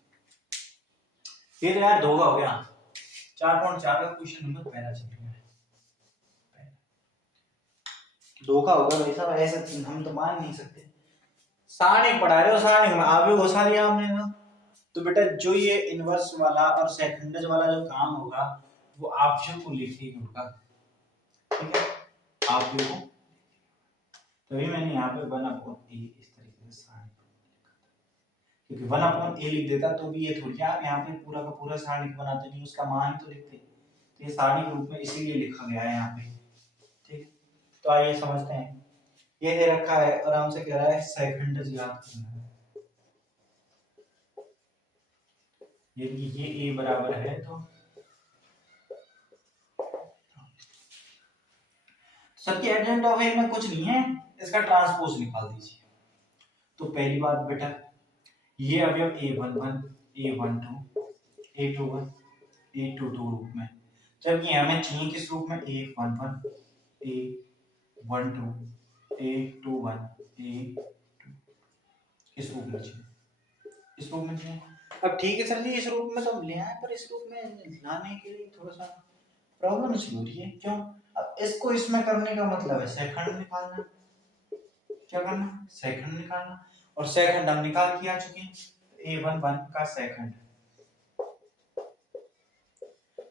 ये तो यार धोखा हो गया। 4.4 का क्वेश्चन नंबर पहला चल रहा है, धोखा होगा भाई साहब, ऐसा हम तो मान नहीं सकते। सारणी पढ़ा रहे हो, सारणी में आगे घुसा दिया हमने ना, तो बेटा जो ये इनवर्स वाला और सेकंडज वाला जो काम होगा वो आप को लिखिए होगा, ठीक है आप को। तभी मैंने यहाँ पे 1/a इस तरीके से सारणी लिखा था, क्योंकि 1/a लिख देता तो भी ये थोड़ी आप यहाँ पे पूरा का पूरा सारणी बनाते नहीं, उसका मान तो लिखते, तो ये सारणी के रूप में इसीलिए लिखा गया है यहाँ पे। ठीक, तो आइए समझते हैं, ये दे रखा है और हमसे कह रहा है सेकंडज याद करना है, ये a बराबर है तो सबकी एडजॉइंट ऑफ ए में कुछ नहीं है, इसका ट्रांसपोज निकाल दीजिए। तो पहली बात बेटा ये अवयव a11 a12 a21 a22 रूप में, जबकि हमें चाहिए किस रूप में, a11 a12 a21 a2, इस रूप में चाहिए, इस रूप में चाहिए। अब ठीक है सर जी इस रूप में तो हम ले आए, पर इस रूप में लाने के लिए थोड़ा सा प्रॉब्लम सी हो रही है, क्यों। अब इसको इसमें करने का मतलब है सेकंड निकालना, क्या करना, सेकंड निकालना, और सेकंड हम निकाल के आ चुके हैं, a11 का सेकंड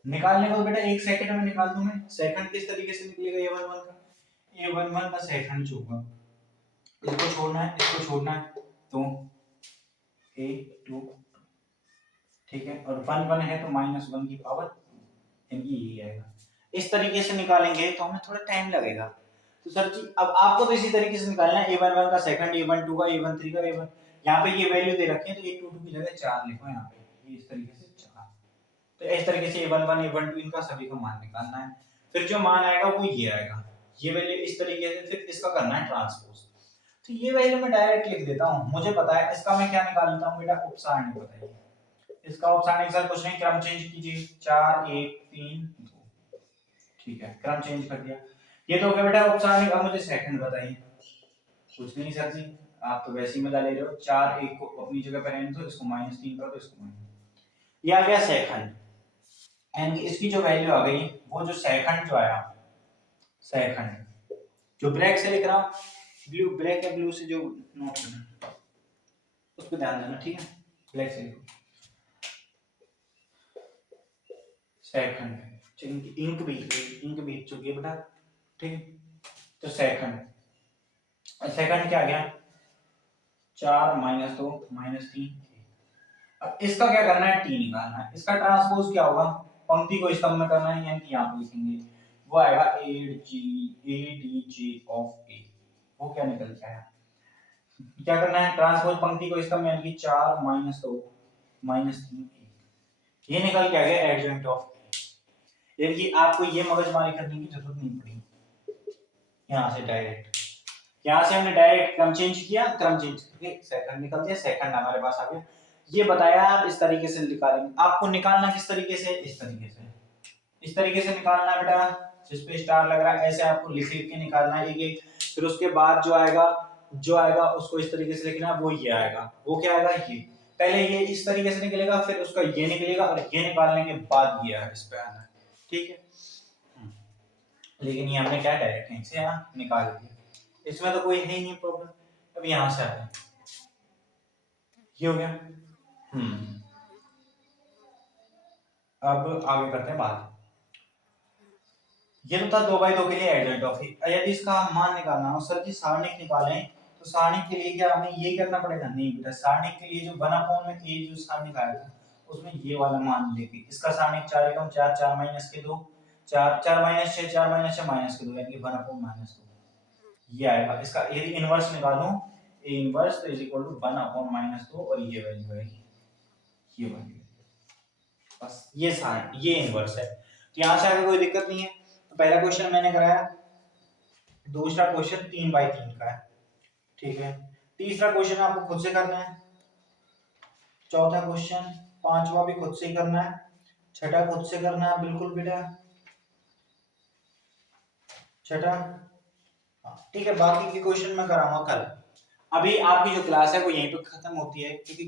निकालने को बेटा 1 सेकंड में निकाल दूं मैं। सेकंड किस तरीके से निकलेगा a11 का सेकंड जो होगा, इसको छोड़ना है तो a2, ठीक है, और 1 है तो -1 की पावर इनकी यही आएगा। इस तरीके से निकालेंगे तो हमें थोड़ा टाइम लगेगा। तो सर जी अब आपको तो इसी तरीके से निकालना है, a11 का सेकंड, a12 का, a13 का, a1 यहाँ पे ये वैल्यू दे रखे हैं तो a22 की जगह 4 लिखो यहाँ पे, ये इस तरीके से 4, तो इस तरीके से a11 a12 इनका सभी का मान निकालना है। फिर जो मान आएगा वो ये आएगा, ये वैल्यू इस तरीके से, फिर इसका करना है ट्रांसपोज। तो ये वैल्यू मैं डायरेक्ट लिख देता हूं, मुझे पता है इसका मैं क्या निकाल लेता हूं बेटा, उपसारणी बताइए। इसका उपसारणी के साथ कुछ नहीं, क्रम चेंज कीजिए, 4 1 3 2, ठीक है, क्रम चेंज कर दिया। ये तो हो गया बेटा उपसारणी। अब मुझे सेकंड बताइए। कुछ नहीं सर जी, आप तो वैसे ही मजा ले रहे हो, 4 1 को अपनी जगह पर रहने दो, इसको -3 कर दो, इसको ये आ गया सेकंड। एंड इसकी जो वैल्यू आ गई, वो जो सेकंड जो आया, सेकंड जो ब्लैक से लिख रहा हूं, ब्लू, ब्लैक या ब्लू से जो नोट करना उस पर ध्यान देना, ठीक है, ब्लैक से लिखो सेकंड। इंक बीत चुकी है बेटा, ठीक है। तो सेकंड, सेकंड क्या आ गया, 4 -2 -3। अब इसका क्या करना है, टी निकालना है। इसका ट्रांसपोज क्या होगा, पंक्ति को स्तंभ में करना है, यानी कि यहां पे लिखेंगे, वो आएगा ADJ ऑफ A। वो क्या निकल के आया, क्या करना है, ट्रांसपोज पंक्ति को स्तंभ में, यानी कि 4 -2 -3 ये निकल के आ गया एडजॉइंट ऑफ A। यानी कि आपको ये मगजमारी करने की जरूरत नहीं पड़ी, यहां से डायरेक्ट, यहां से हमने डायरेक्ट क्रम चेंज किया, क्रम चेंज करके सेकंड निकल गया, सेकंड हमारे पास आ गया। ये बताया आप इस तरीके से निकालेंगे। आपको निकालना किस तरीके से, इस तरीके से, इस तरीके से निकालना है बेटा, जिस पे स्टार लग रहा है ऐसे आपको लिख के निकालना है एक एक। फिर उसके बाद जो आएगा उसको इस तरीके से लिखना है, वो ये आएगा, वो क्या आएगा, ये पहले ये इस तरीके से निकलेगा, फिर उसका ये निकलेगा, और ये निकालने के बाद ये आएगा, इस पे आना है, ठीक है। लेकिन ये हमने क्या डायरेक्ट यहीं से यहाँ निकाल दिया, इसमें तो कोई है ही नहीं प्रॉब्लम। अब यहां से आ गया, ये हो गया। अब आगे करते हैं बात। ये तो था 2/2 के लिए एडजॉइंट ऑफ A। यदि इसका मान निकालना हो, सर जी सारणिक निकालें, तो सारणिक के लिए क्या हमें ये करना पड़ेगा, नहीं बेटा, सारणिक के लिए जो 1/में A जो सारणिक आया था उसमें ये वाला मान लेके इसका सारणिक 4 एकम 4 4 minus K 2 4 4 minus 6 4 minus 6 minus K 2, यानी कि 1/-2 ये आएगा। इसका यदि इनवर्स निकालूं, A इनवर्स तो इज इक्वल टू 1/-2, और ये वैल्यू है, ये वैल्यू, बस ये साइन, ये इनवर्स है। तो यहां से आगे कोई दिक्कत नहीं है। तो पहला क्वेश्चन मैंने कराया, दूसरा क्वेश्चन 3/3 का है, ठीक है। तीसरा क्वेश्चन आपको खुद से करना है, चौथा क्वेश्चन, पांचवा भी खुद से ही करना है, छठा खुद से करना है, बिल्कुल बेटा, छठा, ठीक है। बाकी के क्वेश्चन मैं कराऊंगा कल। अभी आपकी जो क्लास है वो यहीं पे खत्म होती है, क्योंकि